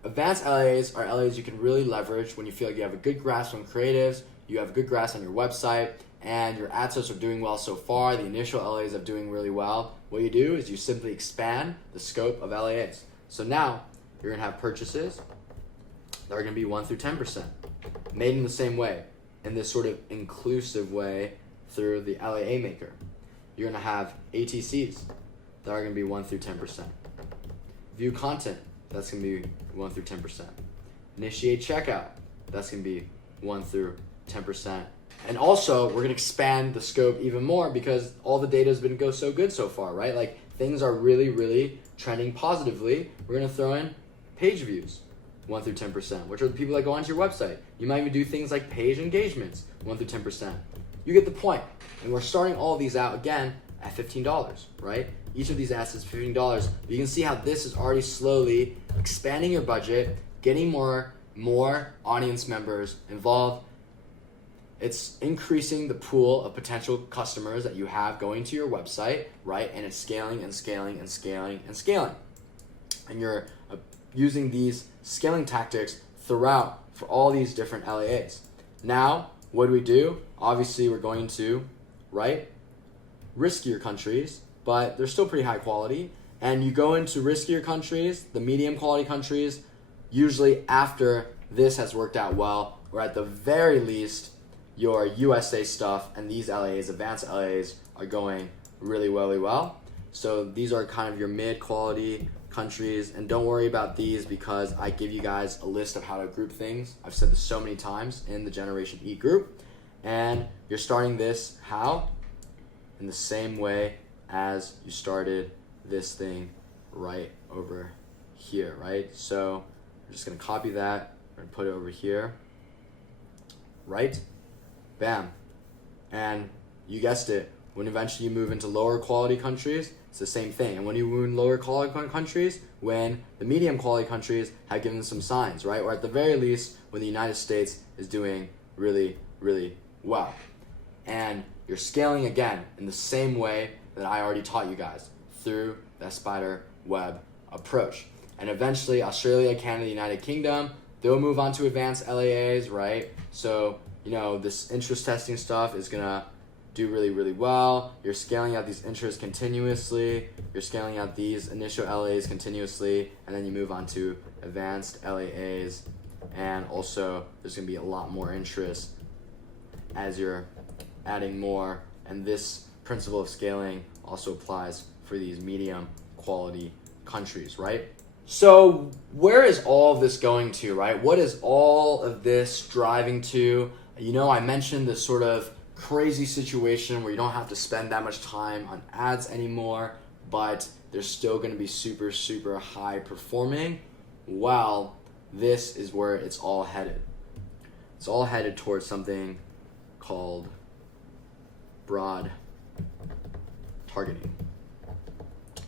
Advanced LAAs are LAAs you can really leverage when you feel like you have a good grasp on creatives, you have a good grasp on your website, and your ad sets are doing well so far. The initial LAAs are doing really well. What you do is you simply expand the scope of LAAs. So now you're going to have purchases that are going to be 1 through 10%, made in the same way, in this sort of inclusive way through the LAA maker. You're going to have ATCs that are going to be 1 through 10%. View content, that's going to be 1 through 10%. Initiate checkout, that's going to be 1 through 10%. And also, we're going to expand the scope even more because all the data has been so good so far, right? Like, things are really, really trending positively. We're going to throw in page views, 1 through 10%, which are the people that go onto your website. You might even do things like page engagements, 1 through 10%. You get the point. And we're starting all of these out, again, at $15, right? Each of these assets is $15. But you can see how this is already slowly expanding your budget, getting more audience members involved. It's increasing the pool of potential customers that you have going to your website, right? And it's scaling and scaling and scaling and scaling. And you're using these scaling tactics throughout for all these different LAAs. Now, what do? Obviously, we're going to, right, riskier countries, but they're still pretty high quality. And you go into riskier countries, the medium quality countries, usually after this has worked out well, or at the very least, your USA stuff and these LAAs, advanced LAAs, are going really, really well. So these are kind of your mid-quality countries. And don't worry about these because I give you guys a list of how to group things. I've said this so many times in the Generation E group. And you're starting this how? In the same way as you started this thing right over here, right? So I'm just gonna copy that and put it over here, right? Bam. And you guessed it, when eventually you move into lower quality countries, it's the same thing. And when you move in lower quality countries, when the medium quality countries have given some signs, right? Or at the very least, when the United States is doing really, really well. And you're scaling again in the same way that I already taught you guys, through that spider web approach. And eventually Australia, Canada, United Kingdom, they'll move on to advanced LAAs, right? So, you know, this interest testing stuff is gonna do really, really well. You're scaling out these interests continuously. You're scaling out these initial LAs continuously, and then you move on to advanced LAAs. And also, there's gonna be a lot more interest as you're adding more. And this principle of scaling also applies for these medium quality countries, right? So where is all of this going to, right? What is all of this driving to? You know, I mentioned this sort of crazy situation where you don't have to spend that much time on ads anymore, but they're still going to be super, super high performing. Well, this is where it's all headed. It's all headed towards something called broad targeting.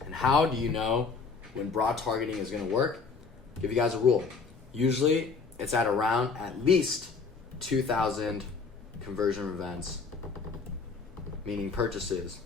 And how do you know when broad targeting is going to work? I'll give you guys a rule. Usually it's at around at least 2,000 conversion events, meaning purchases,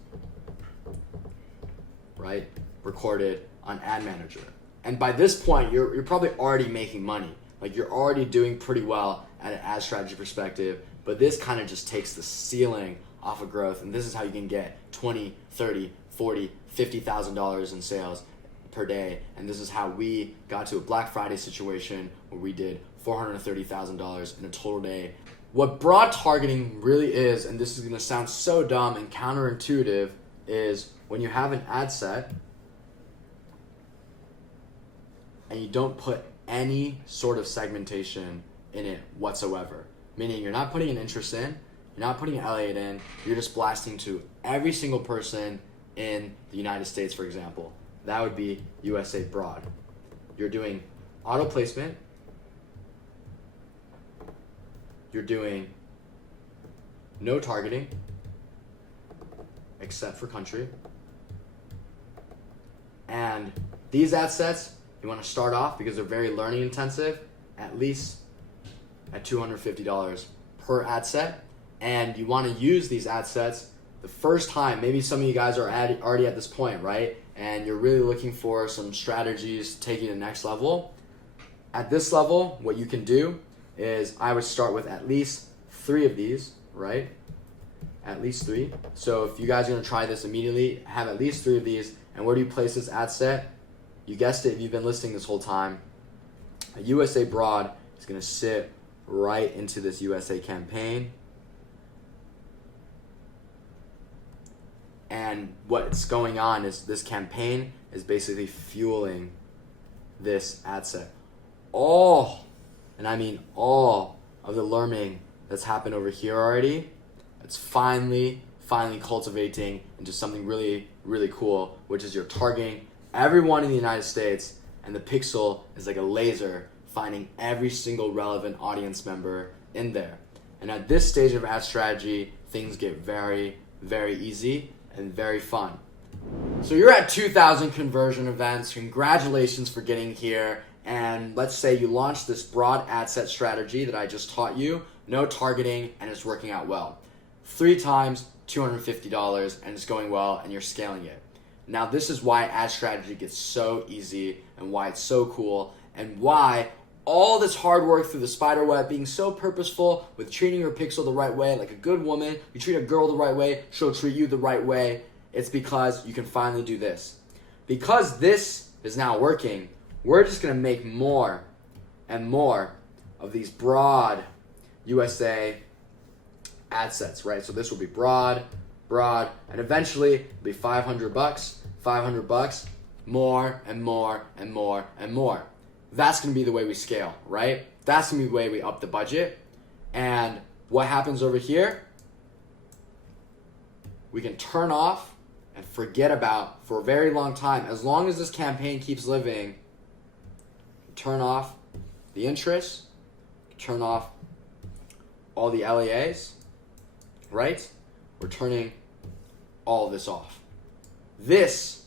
right? Recorded on Ad Manager. And by this point, you're probably already making money. Like, you're already doing pretty well at an ad strategy perspective, but this kind of just takes the ceiling off of growth. And this is how you can get 20, 30, 40, $50,000 in sales per day. And this is how we got to a Black Friday situation where we did $430,000 in a total day. What broad targeting really is, and this is going to sound so dumb and counterintuitive, is when you have an ad set and you don't put any sort of segmentation in it whatsoever. Meaning you're not putting an interest in, you're not putting an LA in, you're just blasting to every single person in the United States, for example. That would be USA broad. You're doing auto placement, you're doing no targeting, except for country. And these ad sets, you want to start off, because they're very learning intensive, at least at $250 per ad set. And you want to use these ad sets the first time. Maybe some of you guys are already at this point, right? And you're really looking for some strategies to take you to the next level. At this level, what you can do is I would start with at least 3 of these, right? At least 3. So if you guys are going to try this immediately, have at least 3 of these. And where do you place this ad set? You guessed it if you've been listening this whole time. A USA broad is going to sit right into this USA campaign. And what's going on is this campaign is basically fueling this ad set. All, and I mean all, of the learning that's happened over here already, it's finally cultivating into something really, really cool, which is you're targeting everyone in the United States, and the pixel is like a laser finding every single relevant audience member in there. And at this stage of ad strategy, things get very, very easy and very fun. So you're at 2,000 conversion events. Congratulations for getting here. And let's say you launch this broad ad set strategy that I just taught you, no targeting, and it's working out well. 3 times, $250, and it's going well, and you're scaling it. Now, this is why ad strategy gets so easy, and why it's so cool, and why all this hard work through the spider web, being so purposeful with treating your pixel the right way, like a good woman, you treat a girl the right way, she'll treat you the right way. It's because you can finally do this. Because this is now working, we're just gonna make more and more of these broad USA ad sets, right? So this will be broad, and eventually it'll be $500, more and more and more and more. That's going to be the way we scale, right? That's going to be the way we up the budget. And what happens over here, we can turn off and forget about for a very long time. As long as this campaign keeps living, turn off the interest, turn off all the LEAs, right? We're turning all of this off. This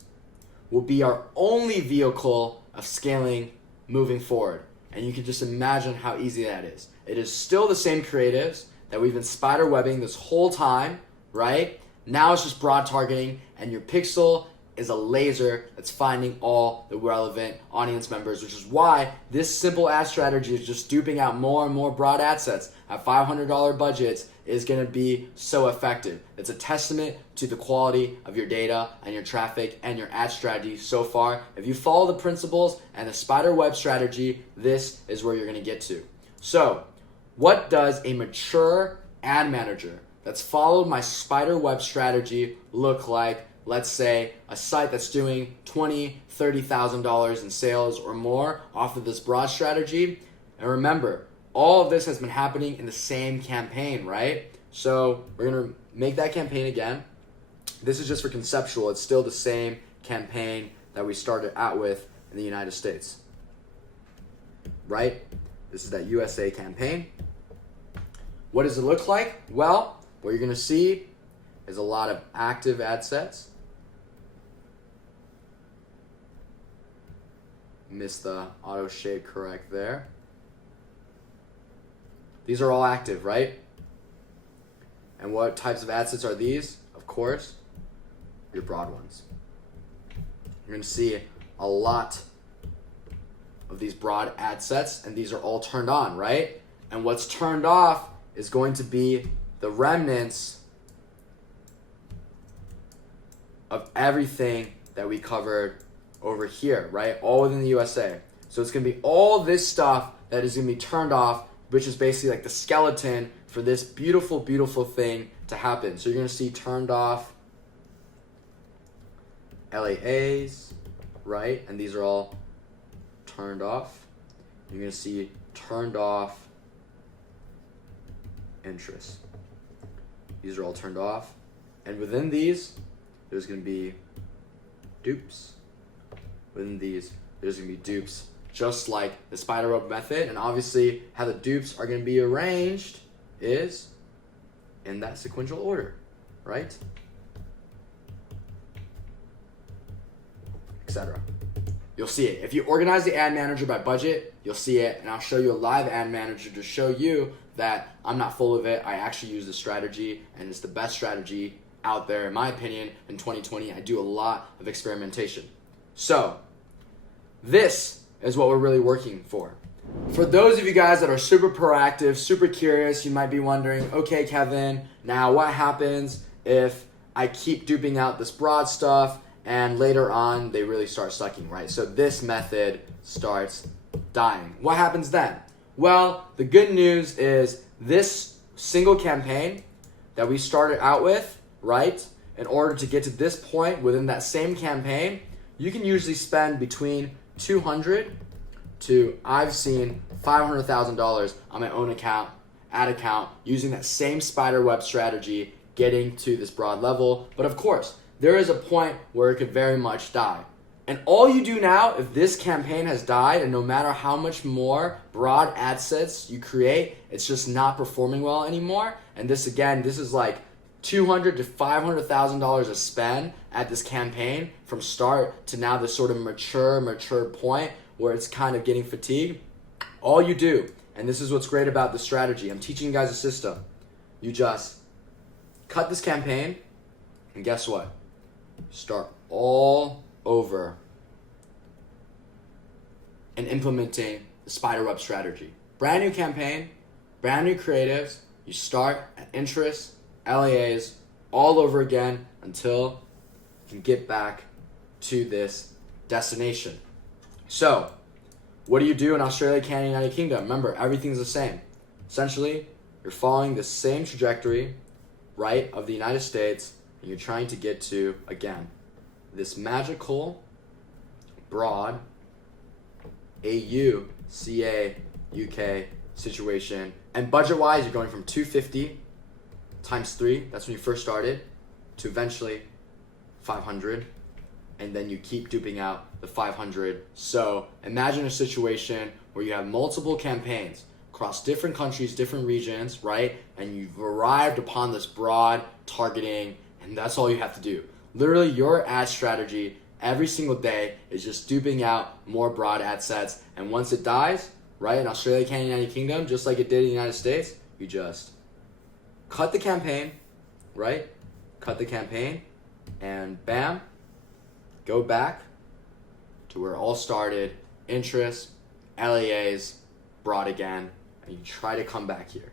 will be our only vehicle of scaling moving forward. And you can just imagine how easy that is. It is still the same creatives that we've been spider webbing this whole time, right? Now it's just broad targeting, and your pixel is a laser that's finding all the relevant audience members, which is why this simple ad strategy is just duping out more and more broad ad sets at $500 budgets is going to be so effective. It's a testament to the quality of your data and your traffic and your ad strategy so far. If you follow the principles and the spider web strategy, this is where you're going to get to. So, what does a mature ad manager that's followed my spider web strategy look like? Let's say a site that's doing $20,000, $30,000 in sales or more off of this broad strategy. And remember, all of this has been happening in the same campaign, right? So we're gonna make that campaign again. This is just for conceptual. It's still the same campaign that we started out with in the United States, right? This is that USA campaign. What does it look like? Well, what you're gonna see is a lot of active ad sets. Missed the auto shade correct there. These are all active, right? And what types of ad sets are these? Of course, your broad ones. You're gonna see a lot of these broad ad sets, and these are all turned on, right? And what's turned off is going to be the remnants of everything that we covered over here, right? All within the USA. So it's gonna be all this stuff that is gonna be turned off, which is basically like the skeleton for this beautiful, beautiful thing to happen. So you're gonna see turned off LAAs, right? And these are all turned off. You're gonna see turned off interest. These are all turned off. And within these, there's gonna be dupes. Within these, there's gonna be dupes, just like the spider web method. And obviously, how the dupes are gonna be arranged is in that sequential order, right? Etc. You'll see it. If you organize the ad manager by budget, you'll see it. And I'll show you a live ad manager to show you that I'm not full of it. I actually use this strategy, and it's the best strategy out there, in my opinion. In 2020, I do a lot of experimentation. So, this is what we're really working for. For those of you guys that are super proactive, super curious, you might be wondering, okay, Kevin, now what happens if I keep duping out this broad stuff and later on they really start sucking, right? So this method starts dying. What happens then? Well, the good news is this single campaign that we started out with, right? In order to get to this point within that same campaign, you can usually spend between $200 to, I've seen $500,000 on my own ad account, using that same spider web strategy, getting to this broad level. But of course, there is a point where it could very much die. And all you do now, if this campaign has died, and no matter how much more broad ad sets you create, it's just not performing well anymore. And this again, this is like $200,000 to $500,000 a spend at this campaign from start to now this sort of mature point where it's kind of getting fatigued. All you do, and this is what's great about the strategy, I'm teaching you guys a system. You just cut this campaign, and guess what? Start all over and implementing the spider web strategy. Brand new campaign, brand new creatives. You start at interest, LEAs, all over again until you can get back to this destination. So, what do you do in Australia, Canada, United Kingdom? Remember, everything's the same. Essentially, you're following the same trajectory, right, of the United States, and you're trying to get to, again, this magical broad, AU, CA, UK situation. And budget-wise, you're going from 250 times 3, that's when you first started, to eventually 500. And then you keep duping out the 500. So imagine a situation where you have multiple campaigns across different countries, different regions, right? And you've arrived upon this broad targeting, and that's all you have to do. Literally, your ad strategy every single day is just duping out more broad ad sets. And once it dies, right, in Australia, Canada, United Kingdom, just like it did in the United States, you just cut the campaign, right? Cut the campaign, and bam, go back to where it all started, interest, LAAs, broad again, and you try to come back here.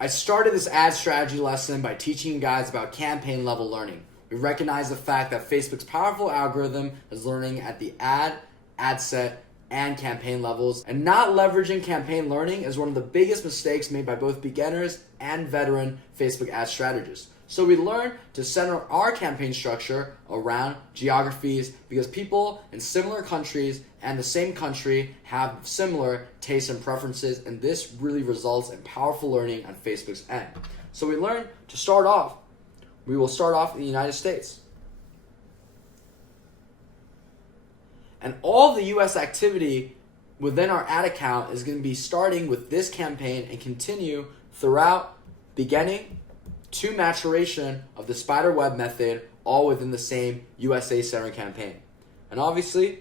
I started this ad strategy lesson by teaching you guys about campaign level learning. We recognize the fact that Facebook's powerful algorithm is learning at the ad set, and campaign levels, and not leveraging campaign learning is one of the biggest mistakes made by both beginners and veteran Facebook ad strategists. So we learn to center our campaign structure around geographies because people in similar countries and the same country have similar tastes and preferences, and this really results in powerful learning on Facebook's end. So we learn to start off. We will start off in the United States. And all the US activity within our ad account is going to be starting with this campaign and continue throughout beginning to maturation of the spider web method, all within the same USA center campaign. And obviously,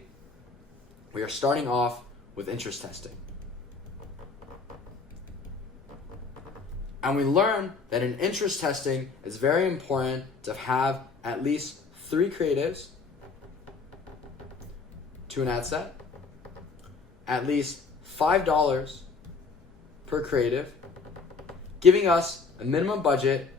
we are starting off with interest testing. And we learn that in interest testing, it's very important to have at least 3 creatives to an ad set, at least $5 per creative, giving us a minimum budget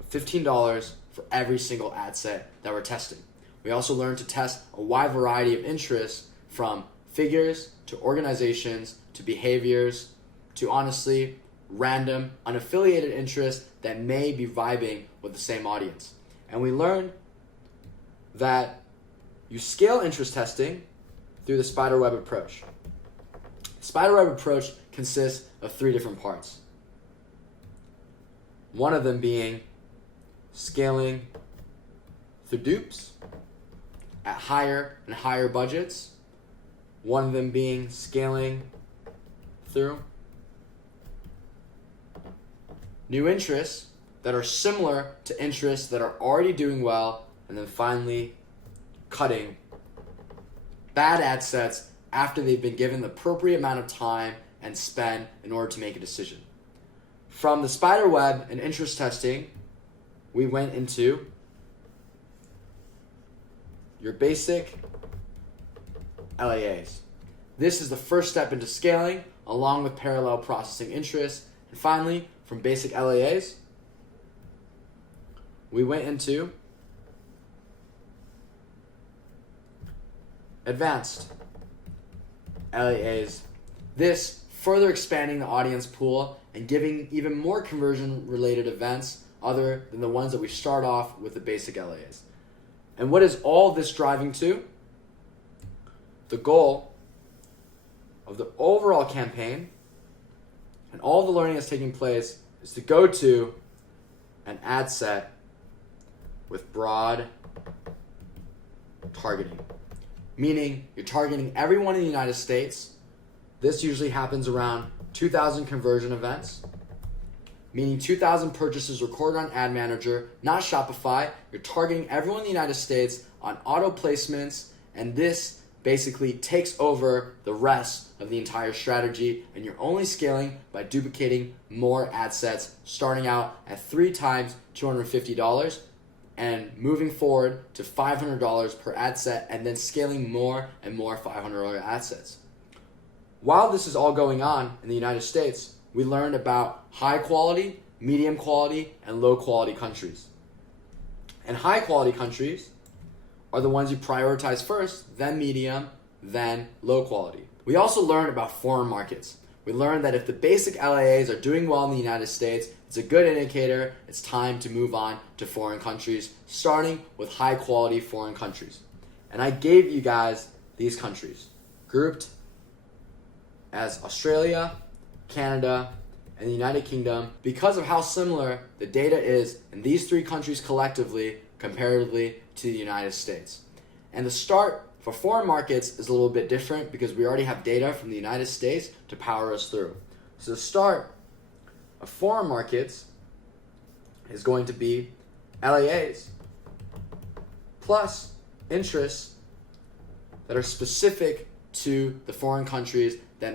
of $15 for every single ad set that we're testing. We also learn to test a wide variety of interests, from figures to organizations to behaviors to honestly random unaffiliated interests that may be vibing with the same audience. And we learn that you scale interest testing through the spiderweb approach. The spiderweb approach consists of 3 different parts. One of them being scaling through dupes at higher and higher budgets. One of them being scaling through new interests that are similar to interests that are already doing well, and then finally cutting bad ad sets after they've been given the appropriate amount of time and spend in order to make a decision. From the spider web and interest testing, we went into your basic LAAs. This is the first step into scaling, along with parallel processing interest. And finally, from basic LAAs, we went into advanced LAAs. This further expanding the audience pool and giving even more conversion related events other than the ones that we start off with the basic LAAs. And what is all this driving to? The goal of the overall campaign and all the learning that's taking place is to go to an ad set with broad targeting. Meaning you're targeting everyone in the United States. This usually happens around 2,000 conversion events, meaning 2,000 purchases recorded on Ad Manager, not Shopify. You're targeting everyone in the United States on auto placements, and this basically takes over the rest of the entire strategy, and you're only scaling by duplicating more ad sets, starting out at 3 times $250 and moving forward to $500 per ad set, and then scaling more and more $500 ad sets. While this is all going on in the United States, we learned about high quality, medium quality, and low quality countries. And high quality countries are the ones you prioritize first, then medium, then low quality. We also learned about foreign markets. We learned that if the basic LAAs are doing well in the United States, it's a good indicator it's time to move on to foreign countries, starting with high quality foreign countries. And I gave you guys these countries, grouped as Australia, Canada, and the United Kingdom, because of how similar the data is in these three countries collectively, comparatively to the United States. And the start for foreign markets is a little bit different because we already have data from the United States to power us through. So the start of foreign markets is going to be LAAs plus interests that are specific to the foreign countries that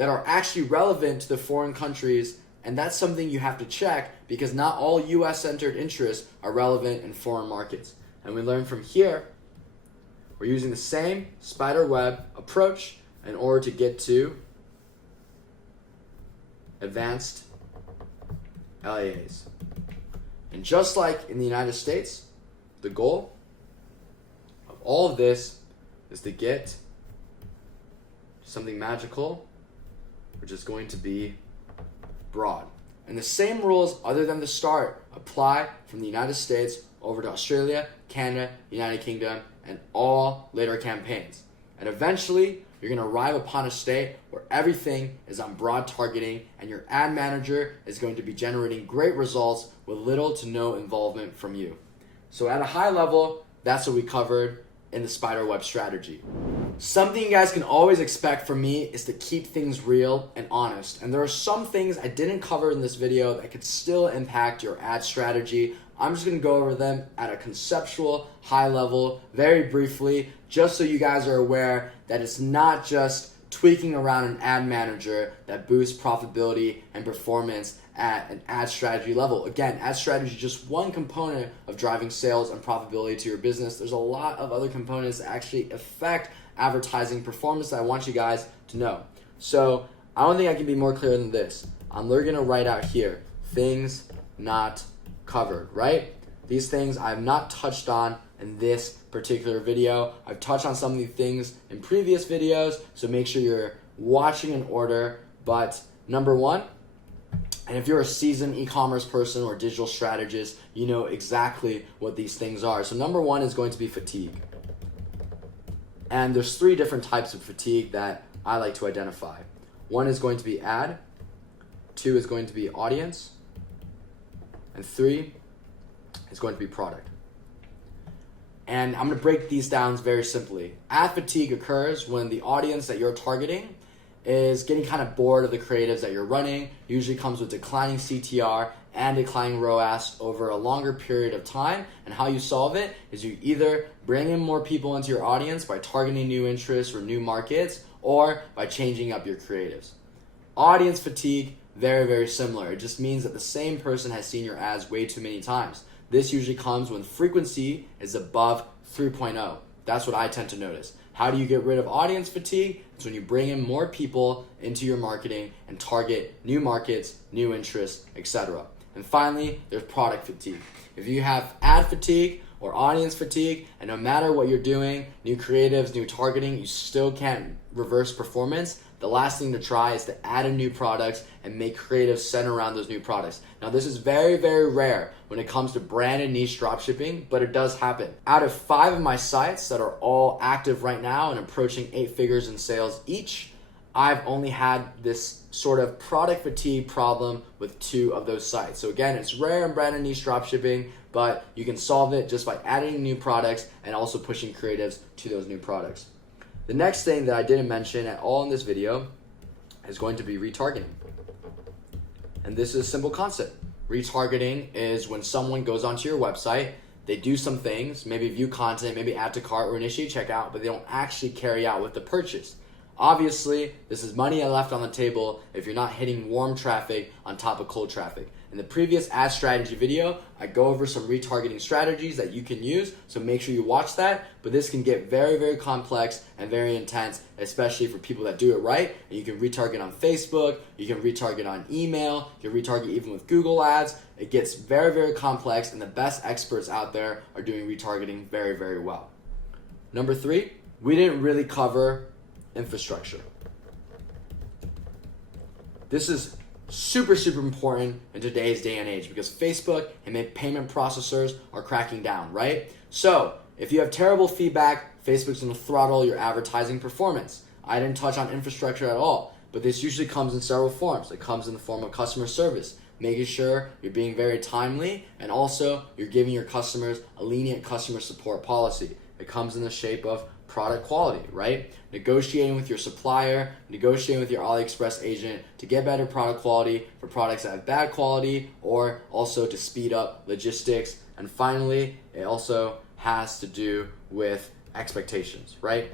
are actually relevant to the foreign countries, and that's something you have to check because not all US-centered interests are relevant in foreign markets. And we learn from here, we're using the same spider web approach in order to get to advanced LAAs. And just like in the United States, the goal of all of this is to get something magical, which is going to be broad. And the same rules other than the start apply from the United States over to Australia, Canada, United Kingdom, and all later campaigns. And eventually, you're going to arrive upon a state where everything is on broad targeting and your ad manager is going to be generating great results with little to no involvement from you. So at a high level, that's what we covered in the spider web strategy. Something you guys can always expect from me is to keep things real and honest. And there are some things I didn't cover in this video that could still impact your ad strategy. I'm just gonna go over them at a conceptual, high level, very briefly, just so you guys are aware that it's not just tweaking around an ad manager that boosts profitability and performance at an ad strategy level. Again, ad strategy is just one component of driving sales and profitability to your business. There's a lot of other components that actually affect advertising performance that I want you guys to know. So I don't think I can be more clear than this. I'm literally gonna write out here, things not covered, right? These things I have not touched on in this particular video. I've touched on some of these things in previous videos, so make sure you're watching in order. But number one, and if you're a seasoned e-commerce person or digital strategist, you know exactly what these things are. So number one is going to be fatigue. And there's three different types of fatigue that I like to identify. One is going to be ad, two is going to be audience, and three is going to be product. And I'm gonna break these down very simply. Ad fatigue occurs when the audience that you're targeting is getting kind of bored of the creatives that you're running. Usually comes with declining CTR and declining ROAS over a longer period of time. And how you solve it is you either bring in more people into your audience by targeting new interests or new markets, or by changing up your creatives. Audience fatigue, very, very similar. It just means that the same person has seen your ads way too many times. This usually comes when frequency is above 3.0. That's what I tend to notice. How do you get rid of audience fatigue? It's when you bring in more people into your marketing and target new markets, new interests, etc. And finally, there's product fatigue. If you have ad fatigue or audience fatigue, and no matter what you're doing, new creatives, new targeting, you still can't reverse performance, the last thing to try is to add in new products and make creatives center around those new products. Now, this is very, very rare when it comes to brand and niche dropshipping, but it does happen. Out of 5 of my sites that are all active right now and approaching 8 figures in sales each, I've only had this sort of product fatigue problem with 2 of those sites. So again, it's rare in brand and niche dropshipping, but you can solve it just by adding new products and also pushing creatives to those new products. The next thing that I didn't mention at all in this video is going to be retargeting. And this is a simple concept. Retargeting is when someone goes onto your website, they do some things, maybe view content, maybe add to cart or initiate checkout, but they don't actually carry out with the purchase. Obviously, this is money left on the table if you're not hitting warm traffic on top of cold traffic. In the previous ad strategy video, I go over some retargeting strategies that you can use, so make sure you watch that. But this can get very, very complex and very intense, especially for people that do it right. And you can retarget on Facebook, you can retarget on email, you can retarget even with Google ads. It gets very, very complex, and the best experts out there are doing retargeting very, very well. Number 3, we didn't really cover infrastructure. This is super, super important in today's day and age because Facebook and payment processors are cracking down, right? So If you have terrible feedback, Facebook's going to throttle your advertising performance. I didn't touch on infrastructure at all, but this usually comes in several forms. It comes in the form of customer service, making sure you're being very timely, and also you're giving your customers a lenient customer support policy. It comes in the shape of product quality, right? Negotiating with your supplier, negotiating with your AliExpress agent to get better product quality for products that have bad quality, or also to speed up logistics. And finally, it also has to do with expectations, right?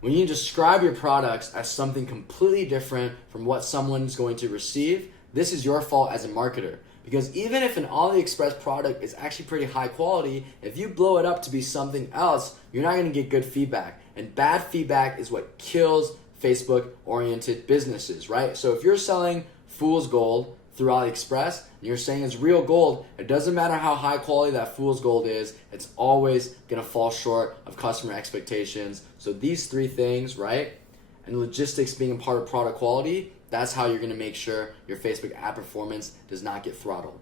When you describe your products as something completely different from what someone's going to receive, this is your fault as a marketer. Because even if an AliExpress product is actually pretty high quality, if you blow it up to be something else, you're not going to get good feedback. And bad feedback is what kills Facebook-oriented businesses, right? So if you're selling fool's gold through AliExpress, and you're saying it's real gold, it doesn't matter how high quality that fool's gold is, it's always going to fall short of customer expectations. So these three things, right? And logistics being a part of product quality, that's how you're going to make sure your Facebook ad performance does not get throttled.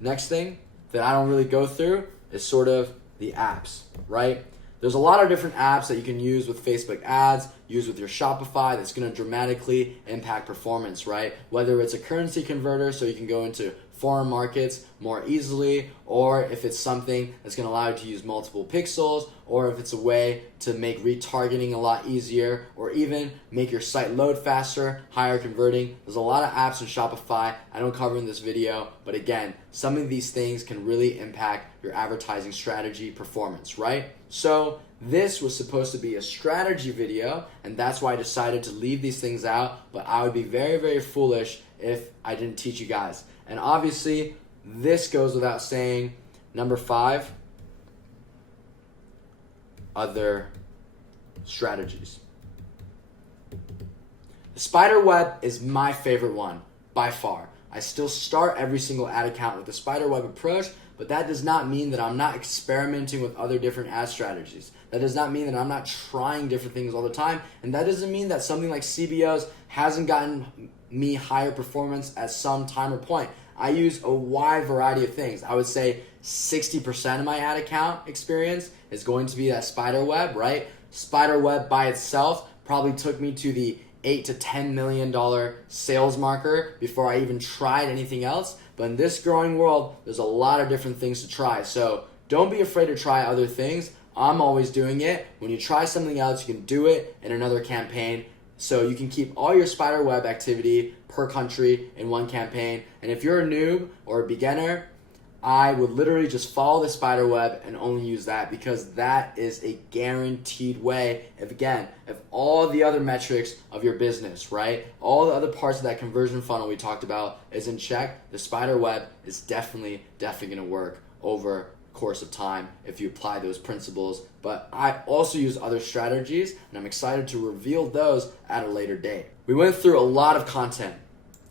Next thing that I don't really go through is sort of the apps, right? There's a lot of different apps that you can use with Facebook ads, use with your Shopify that's going to dramatically impact performance, right? Whether it's a currency converter so you can go into foreign markets more easily, or if it's something that's going to allow you to use multiple pixels, or if it's a way to make retargeting a lot easier, or even make your site load faster, higher converting. There's a lot of apps in Shopify I don't cover in this video, but again, some of these things can really impact your advertising strategy performance, right? So this was supposed to be a strategy video, and that's why I decided to leave these things out, but I would be very, very foolish if I didn't teach you guys. And obviously, this goes without saying. Number 5, other strategies. The spider web is my favorite one by far. I still start every single ad account with the spider web approach, but that does not mean that I'm not experimenting with other different ad strategies. That does not mean that I'm not trying different things all the time, and that doesn't mean that something like CBOs hasn't gotten me higher performance at some time or point. I use a wide variety of things. I would say 60% of my ad account experience is going to be that spider web, right? Spider web by itself probably took me to the $8 to $10 million sales marker before I even tried anything else. But in this growing world, there's a lot of different things to try. So don't be afraid to try other things. I'm always doing it. When you try something else, you can do it in another campaign. So you can keep all your spider web activity per country in one campaign. And if you're a noob or a beginner, I would literally just follow the spider web and only use that, because that is a guaranteed way if all the other metrics of your business, right? All the other parts of that conversion funnel we talked about is in check, the spider web is definitely going to work over course of time if you apply those principles. But I also use other strategies, and I'm excited to reveal those at a later date. We went through a lot of content,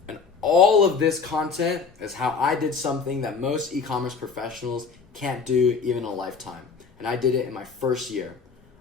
and all of this content is how I did something that most e-commerce professionals can't do even in a lifetime, and I did it in my first year.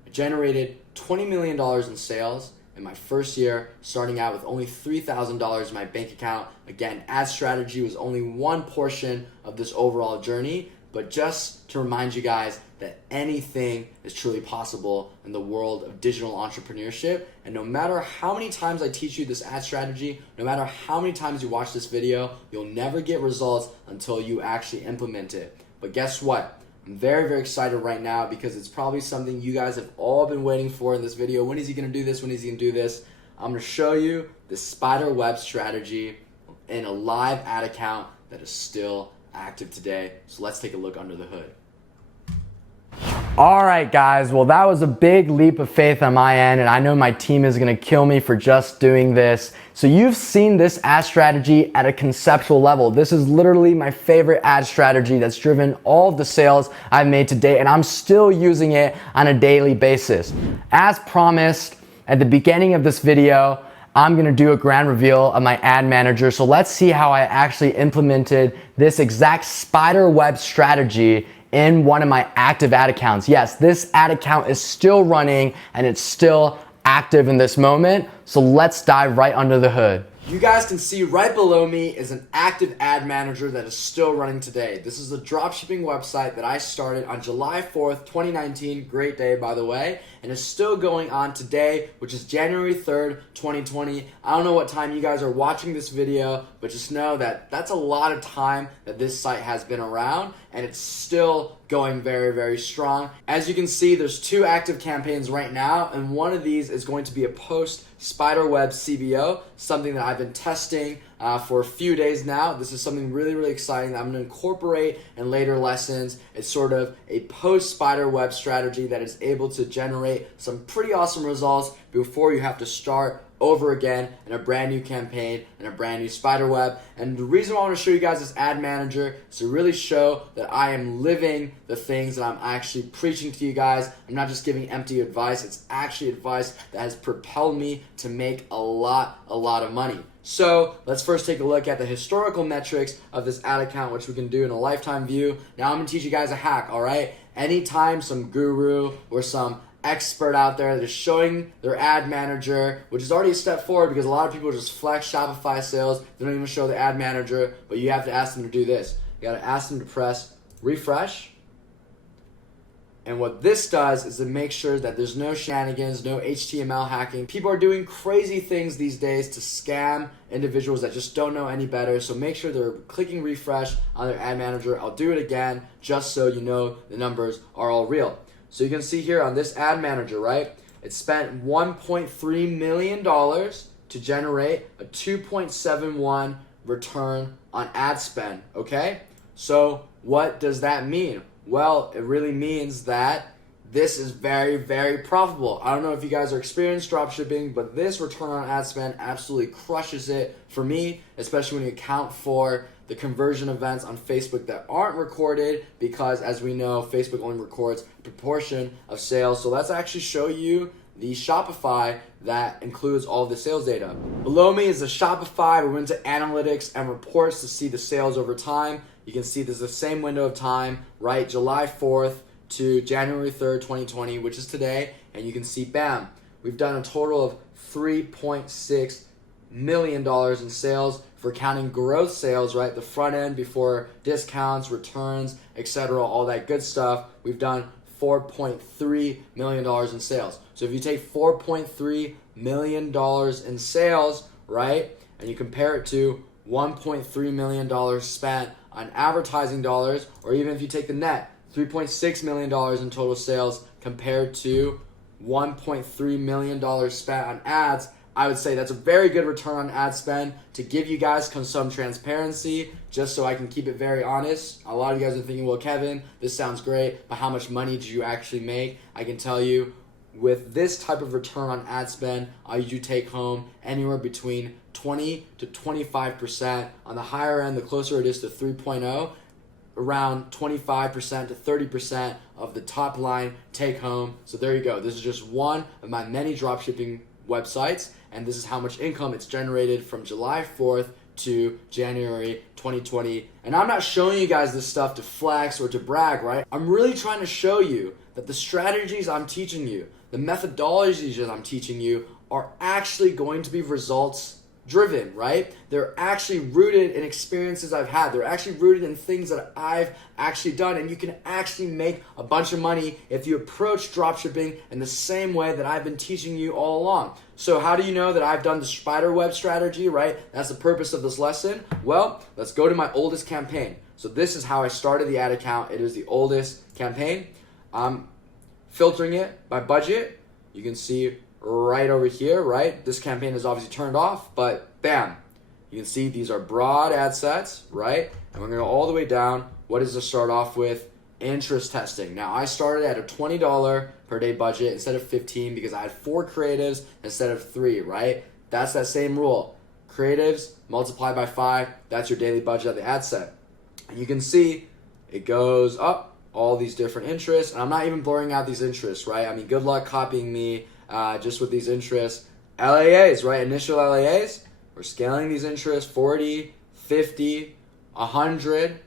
I generated $20 million in sales in my first year, starting out with only $3,000 in my bank account. Again, ad strategy was only one portion of this overall journey, but just to remind you guys that anything is truly possible in the world of digital entrepreneurship. And no matter how many times I teach you this ad strategy, no matter how many times you watch this video, you'll never get results until you actually implement it. But guess what? I'm very, very excited right now, because it's probably something you guys have all been waiting for in this video. When is he gonna do this? When is he gonna do this? I'm gonna show you the spider web strategy in a live ad account that is still active today. So let's take a look under the hood. All right, guys. Well, that was a big leap of faith on my end, and I know my team is going to kill me for just doing this. So you've seen this ad strategy at a conceptual level. This is literally my favorite ad strategy that's driven all of the sales I've made to date, and I'm still using it on a daily basis. As promised at the beginning of this video, I'm gonna do a grand reveal of my ad manager. So let's see how I actually implemented this exact spider web strategy in one of my active ad accounts. Yes, this ad account is still running and it's still active in this moment. So let's dive right under the hood. You guys can see right below me is an active ad manager that is still running today. This is a dropshipping website that I started on July 4th, 2019. Great day, by the way. And it's still going on today, which is January 3rd, 2020. I don't know what time you guys are watching this video, but just know that that's a lot of time that this site has been around, and it's still going very, very strong. As you can see, there's 2 active campaigns right now, and one of these is going to be a post spiderweb CBO, something that I've been testing for a few days now. This is something really, really exciting that I'm going to incorporate in later lessons. It's sort of a post spiderweb strategy that is able to generate some pretty awesome results before you have to start over again in a brand new campaign and a brand new spiderweb. And the reason why I want to show you guys this ad manager is to really show that I am living the things that I'm actually preaching to you guys. I'm not just giving empty advice. It's actually advice that has propelled me to make a lot of money. So let's first take a look at the historical metrics of this ad account, which we can do in a lifetime view. Now I'm gonna teach you guys a hack, all right? Anytime some guru or some expert out there that is showing their ad manager, which is already a step forward because a lot of people just flex Shopify sales, they don't even show the ad manager, but you have to ask them to do this. You gotta ask them to press refresh. And what this does is to make sure that there's no shenanigans, no HTML hacking. People are doing crazy things these days to scam individuals that just don't know any better. So make sure they're clicking refresh on their ad manager. I'll do it again just so you know the numbers are all real. So you can see here on this ad manager, right? It spent $1.3 million to generate a 2.71 return on ad spend, okay? So what does that mean? Well, it really means that this is very, very profitable. I don't know if you guys are experienced dropshipping, but this return on ad spend absolutely crushes it for me, especially when you account for the conversion events on Facebook that aren't recorded because, as we know, Facebook only records a proportion of sales. So let's actually show you the Shopify that includes all of the sales data. Below me is the Shopify. We're into analytics and reports to see the sales over time. You can see there's the same window of time, right? July 4th to January 3rd, 2020, which is today. And you can see, bam, we've done a total of $3.6 million in sales. For counting gross sales, right? The front end before discounts, returns, etc., all that good stuff, we've done $4.3 million in sales. So if you take $4.3 million in sales, right, and you compare it to $1.3 million spent on advertising dollars, or even if you take the net, $3.6 million in total sales compared to $1.3 million spent on ads, I would say that's a very good return on ad spend. To give you guys some transparency, just so I can keep it very honest. A lot of you guys are thinking, well, Kevin, this sounds great, but how much money did you actually make? I can tell you, with this type of return on ad spend, you take home anywhere between 20 to 25%. On the higher end, the closer it is to 3.0, around 25% to 30% of the top line take home. So there you go. This is just one of my many dropshipping websites, and this is how much income it's generated from July 4th to January 2020. And I'm not showing you guys this stuff to flex or to brag, right? I'm really trying to show you that the strategies I'm teaching you, the methodologies that I'm teaching you are actually going to be results driven, right? They're actually rooted in experiences I've had. They're actually rooted in things that I've actually done, and you can actually make a bunch of money if you approach dropshipping in the same way that I've been teaching you all along. So how do you know that I've done the spiderweb strategy, right? That's the purpose of this lesson. Well, let's go to my oldest campaign. So this is how I started the ad account. It is the oldest campaign. I'm filtering it by budget. You can see right over here, right? This campaign is obviously turned off, but bam, you can see these are broad ad sets, right? And we're gonna go all the way down. What does this start off with? Interest testing. Now I started at a $20 per day budget instead of 15 because I had 4 creatives instead of 3, right? That's that same rule. Creatives multiplied by 5, that's your daily budget of the ad set. And you can see it goes up, all these different interests, and I'm not even blurring out these interests, right? I mean, good luck copying me just with these interests. LAAs, right? Initial LAAs, we're scaling these interests, 40, 50, 100,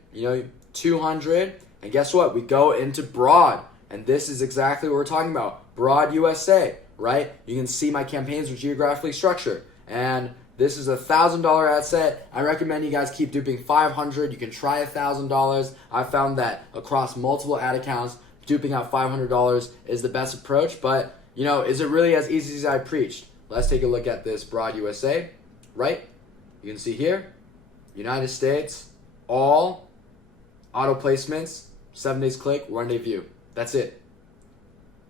200, and guess what? We go into broad, and this is exactly what we're talking about. Broad USA, right? You can see my campaigns are geographically structured, and This is a $1,000 ad set. I recommend you guys keep duping 500. You can try $1,000. I found that across multiple ad accounts, duping out $500 is the best approach. But, you know, is it really as easy as I preached? Let's take a look at this broad USA, right? You can see here, United States, all auto placements, 7 days click, 1 day view. That's it.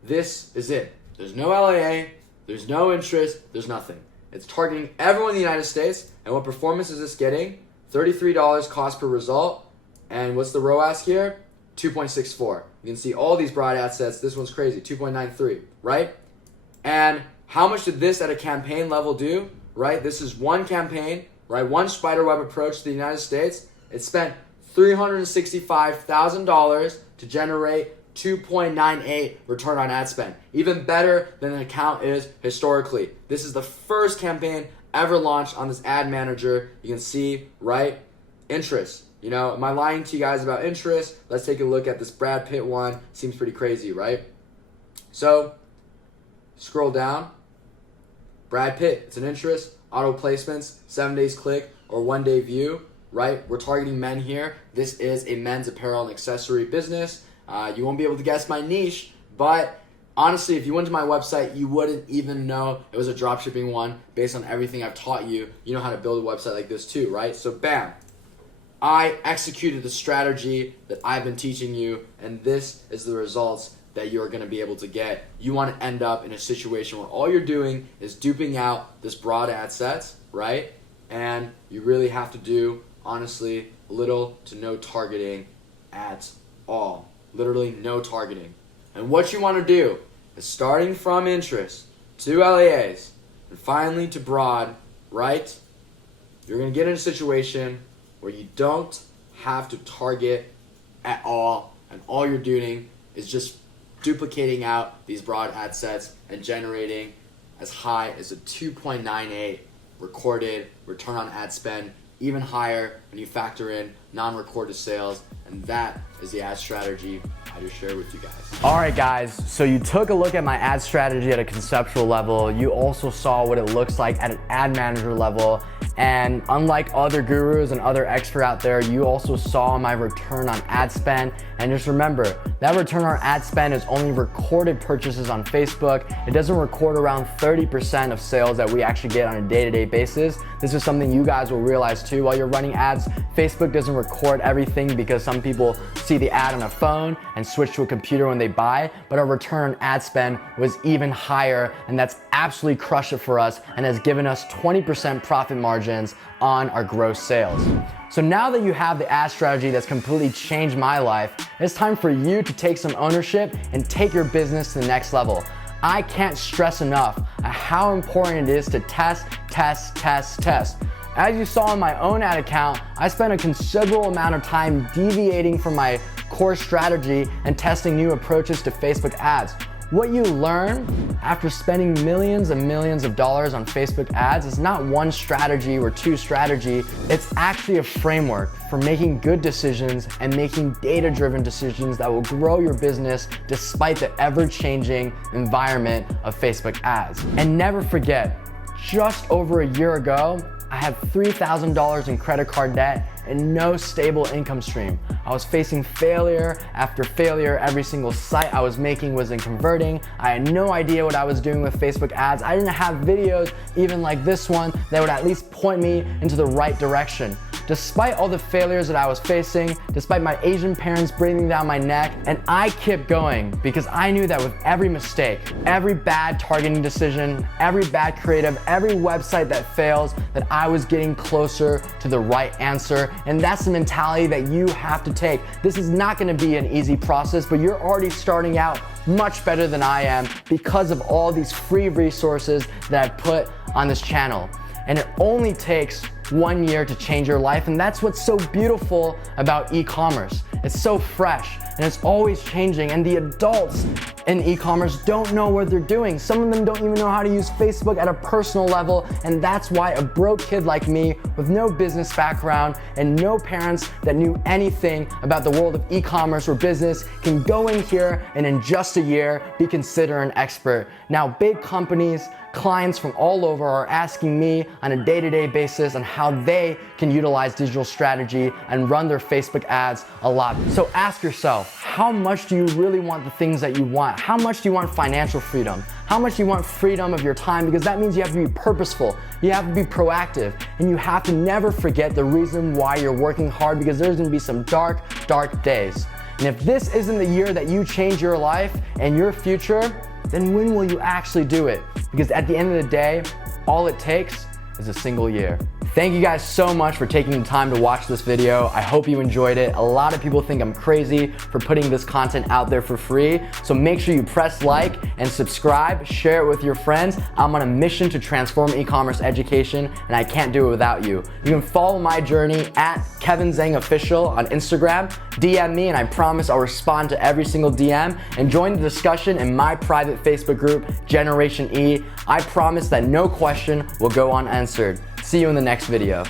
This is it. There's no LAA, there's no interest, there's nothing. It's targeting everyone in the United States. And what performance is this getting? $33 cost per result. And what's the ROAS here? 2.64. You can see all these broad ad sets. This one's crazy, 2.93, right? And how much did this at a campaign level do, right? This is one campaign, right? One spiderweb approach to the United States. It spent $365,000 to generate 2.98 return on ad spend. Even better than an account is historically. This is the first campaign ever launched on this ad manager. You can see, right? Interest. You know, am I lying to you guys about interest? Let's take a look at this Brad Pitt one. Seems pretty crazy, right? So, scroll down. Brad Pitt, it's an interest. Auto placements, 7 days click or 1 day view, right? We're targeting men here. This is a men's apparel and accessory business. You won't be able to guess my niche, but honestly, if you went to my website, you wouldn't even know it was a dropshipping one based on everything I've taught you. You know how to build a website like this too, right? So bam, I executed the strategy that I've been teaching you, and this is the results that you're gonna be able to get. You wanna end up in a situation where all you're doing is duping out this broad ad sets, right? And you really have to do, honestly, little to no targeting at all. Literally no targeting. And what you want to do is starting from interest to LAAs and finally to broad, right? You're going to get in a situation where you don't have to target at all, and all you're doing is just duplicating out these broad ad sets and generating as high as a 2.98 recorded return on ad spend, even higher when you factor in non-recorded sales. And that is the ad strategy I just shared with you guys. All right, guys, so you took a look at my ad strategy at a conceptual level. You also saw what it looks like at an ad manager level. And unlike other gurus and other experts out there, you also saw my return on ad spend. And just remember, that return on ad spend is only recorded purchases on Facebook. It doesn't record around 30% of sales that we actually get on a day-to-day basis. This is something you guys will realize too while you're running ads. Facebook doesn't record everything because some people see the ad on a phone and switch to a computer when they buy, but our return on ad spend was even higher, and that's absolutely crushed it for us and has given us 20% profit margins on our gross sales. So now that you have the ad strategy that's completely changed my life, it's time for you to take some ownership and take your business to the next level. I can't stress enough how important it is to test. As you saw in my own ad account, I spent a considerable amount of time deviating from my core strategy and testing new approaches to Facebook ads. What you learn after spending millions and millions of dollars on Facebook ads is not one strategy or two strategy. It's actually a framework for making good decisions and making data-driven decisions that will grow your business despite the ever-changing environment of Facebook ads. And never forget, just over a year ago, I had $3,000 in credit card debt and no stable income stream. I was facing failure after failure. Every single site I was making wasn't converting. I had no idea what I was doing with Facebook ads. I didn't have videos, even like this one, that would at least point me into the right direction. Despite all the failures that I was facing, despite my Asian parents breathing down my neck, and I kept going because I knew that with every mistake, every bad targeting decision, every bad creative, every website that fails, that I was getting closer to the right answer. And that's the mentality that you have to take. This is not gonna be an easy process, but you're already starting out much better than I am because of all these free resources that I've put on this channel. And it only takes 1 year to change your life, and that's what's so beautiful about e-commerce. It's so fresh and it's always changing, and the adults in e-commerce don't know what they're doing. Some of them don't even know how to use Facebook at a personal level, and that's why a broke kid like me with no business background and no parents that knew anything about the world of e-commerce or business can go in here and in just a year be considered an expert. Now, big companies, clients from all over are asking me on a day-to-day basis on how they can utilize digital strategy and run their Facebook ads a lot. So ask yourself, how much do you really want the things that you want? How much do you want financial freedom? How much do you want freedom of your time? Because that means you have to be purposeful, you have to be proactive, and you have to never forget the reason why you're working hard, because there's gonna be some dark, dark days. And if this isn't the year that you change your life and your future, then when will you actually do it? Because at the end of the day, all it takes is a single year. Thank you guys so much for taking the time to watch this video. I hope you enjoyed it. A lot of people think I'm crazy for putting this content out there for free. So make sure you press like and subscribe, share it with your friends. I'm on a mission to transform e-commerce education, and I can't do it without you. You can follow my journey at Kevin Zhang Official on Instagram. DM me and I promise I'll respond to every single DM, and join the discussion in my private Facebook group, Generation E. I promise that no question will go unanswered. See you in the next video.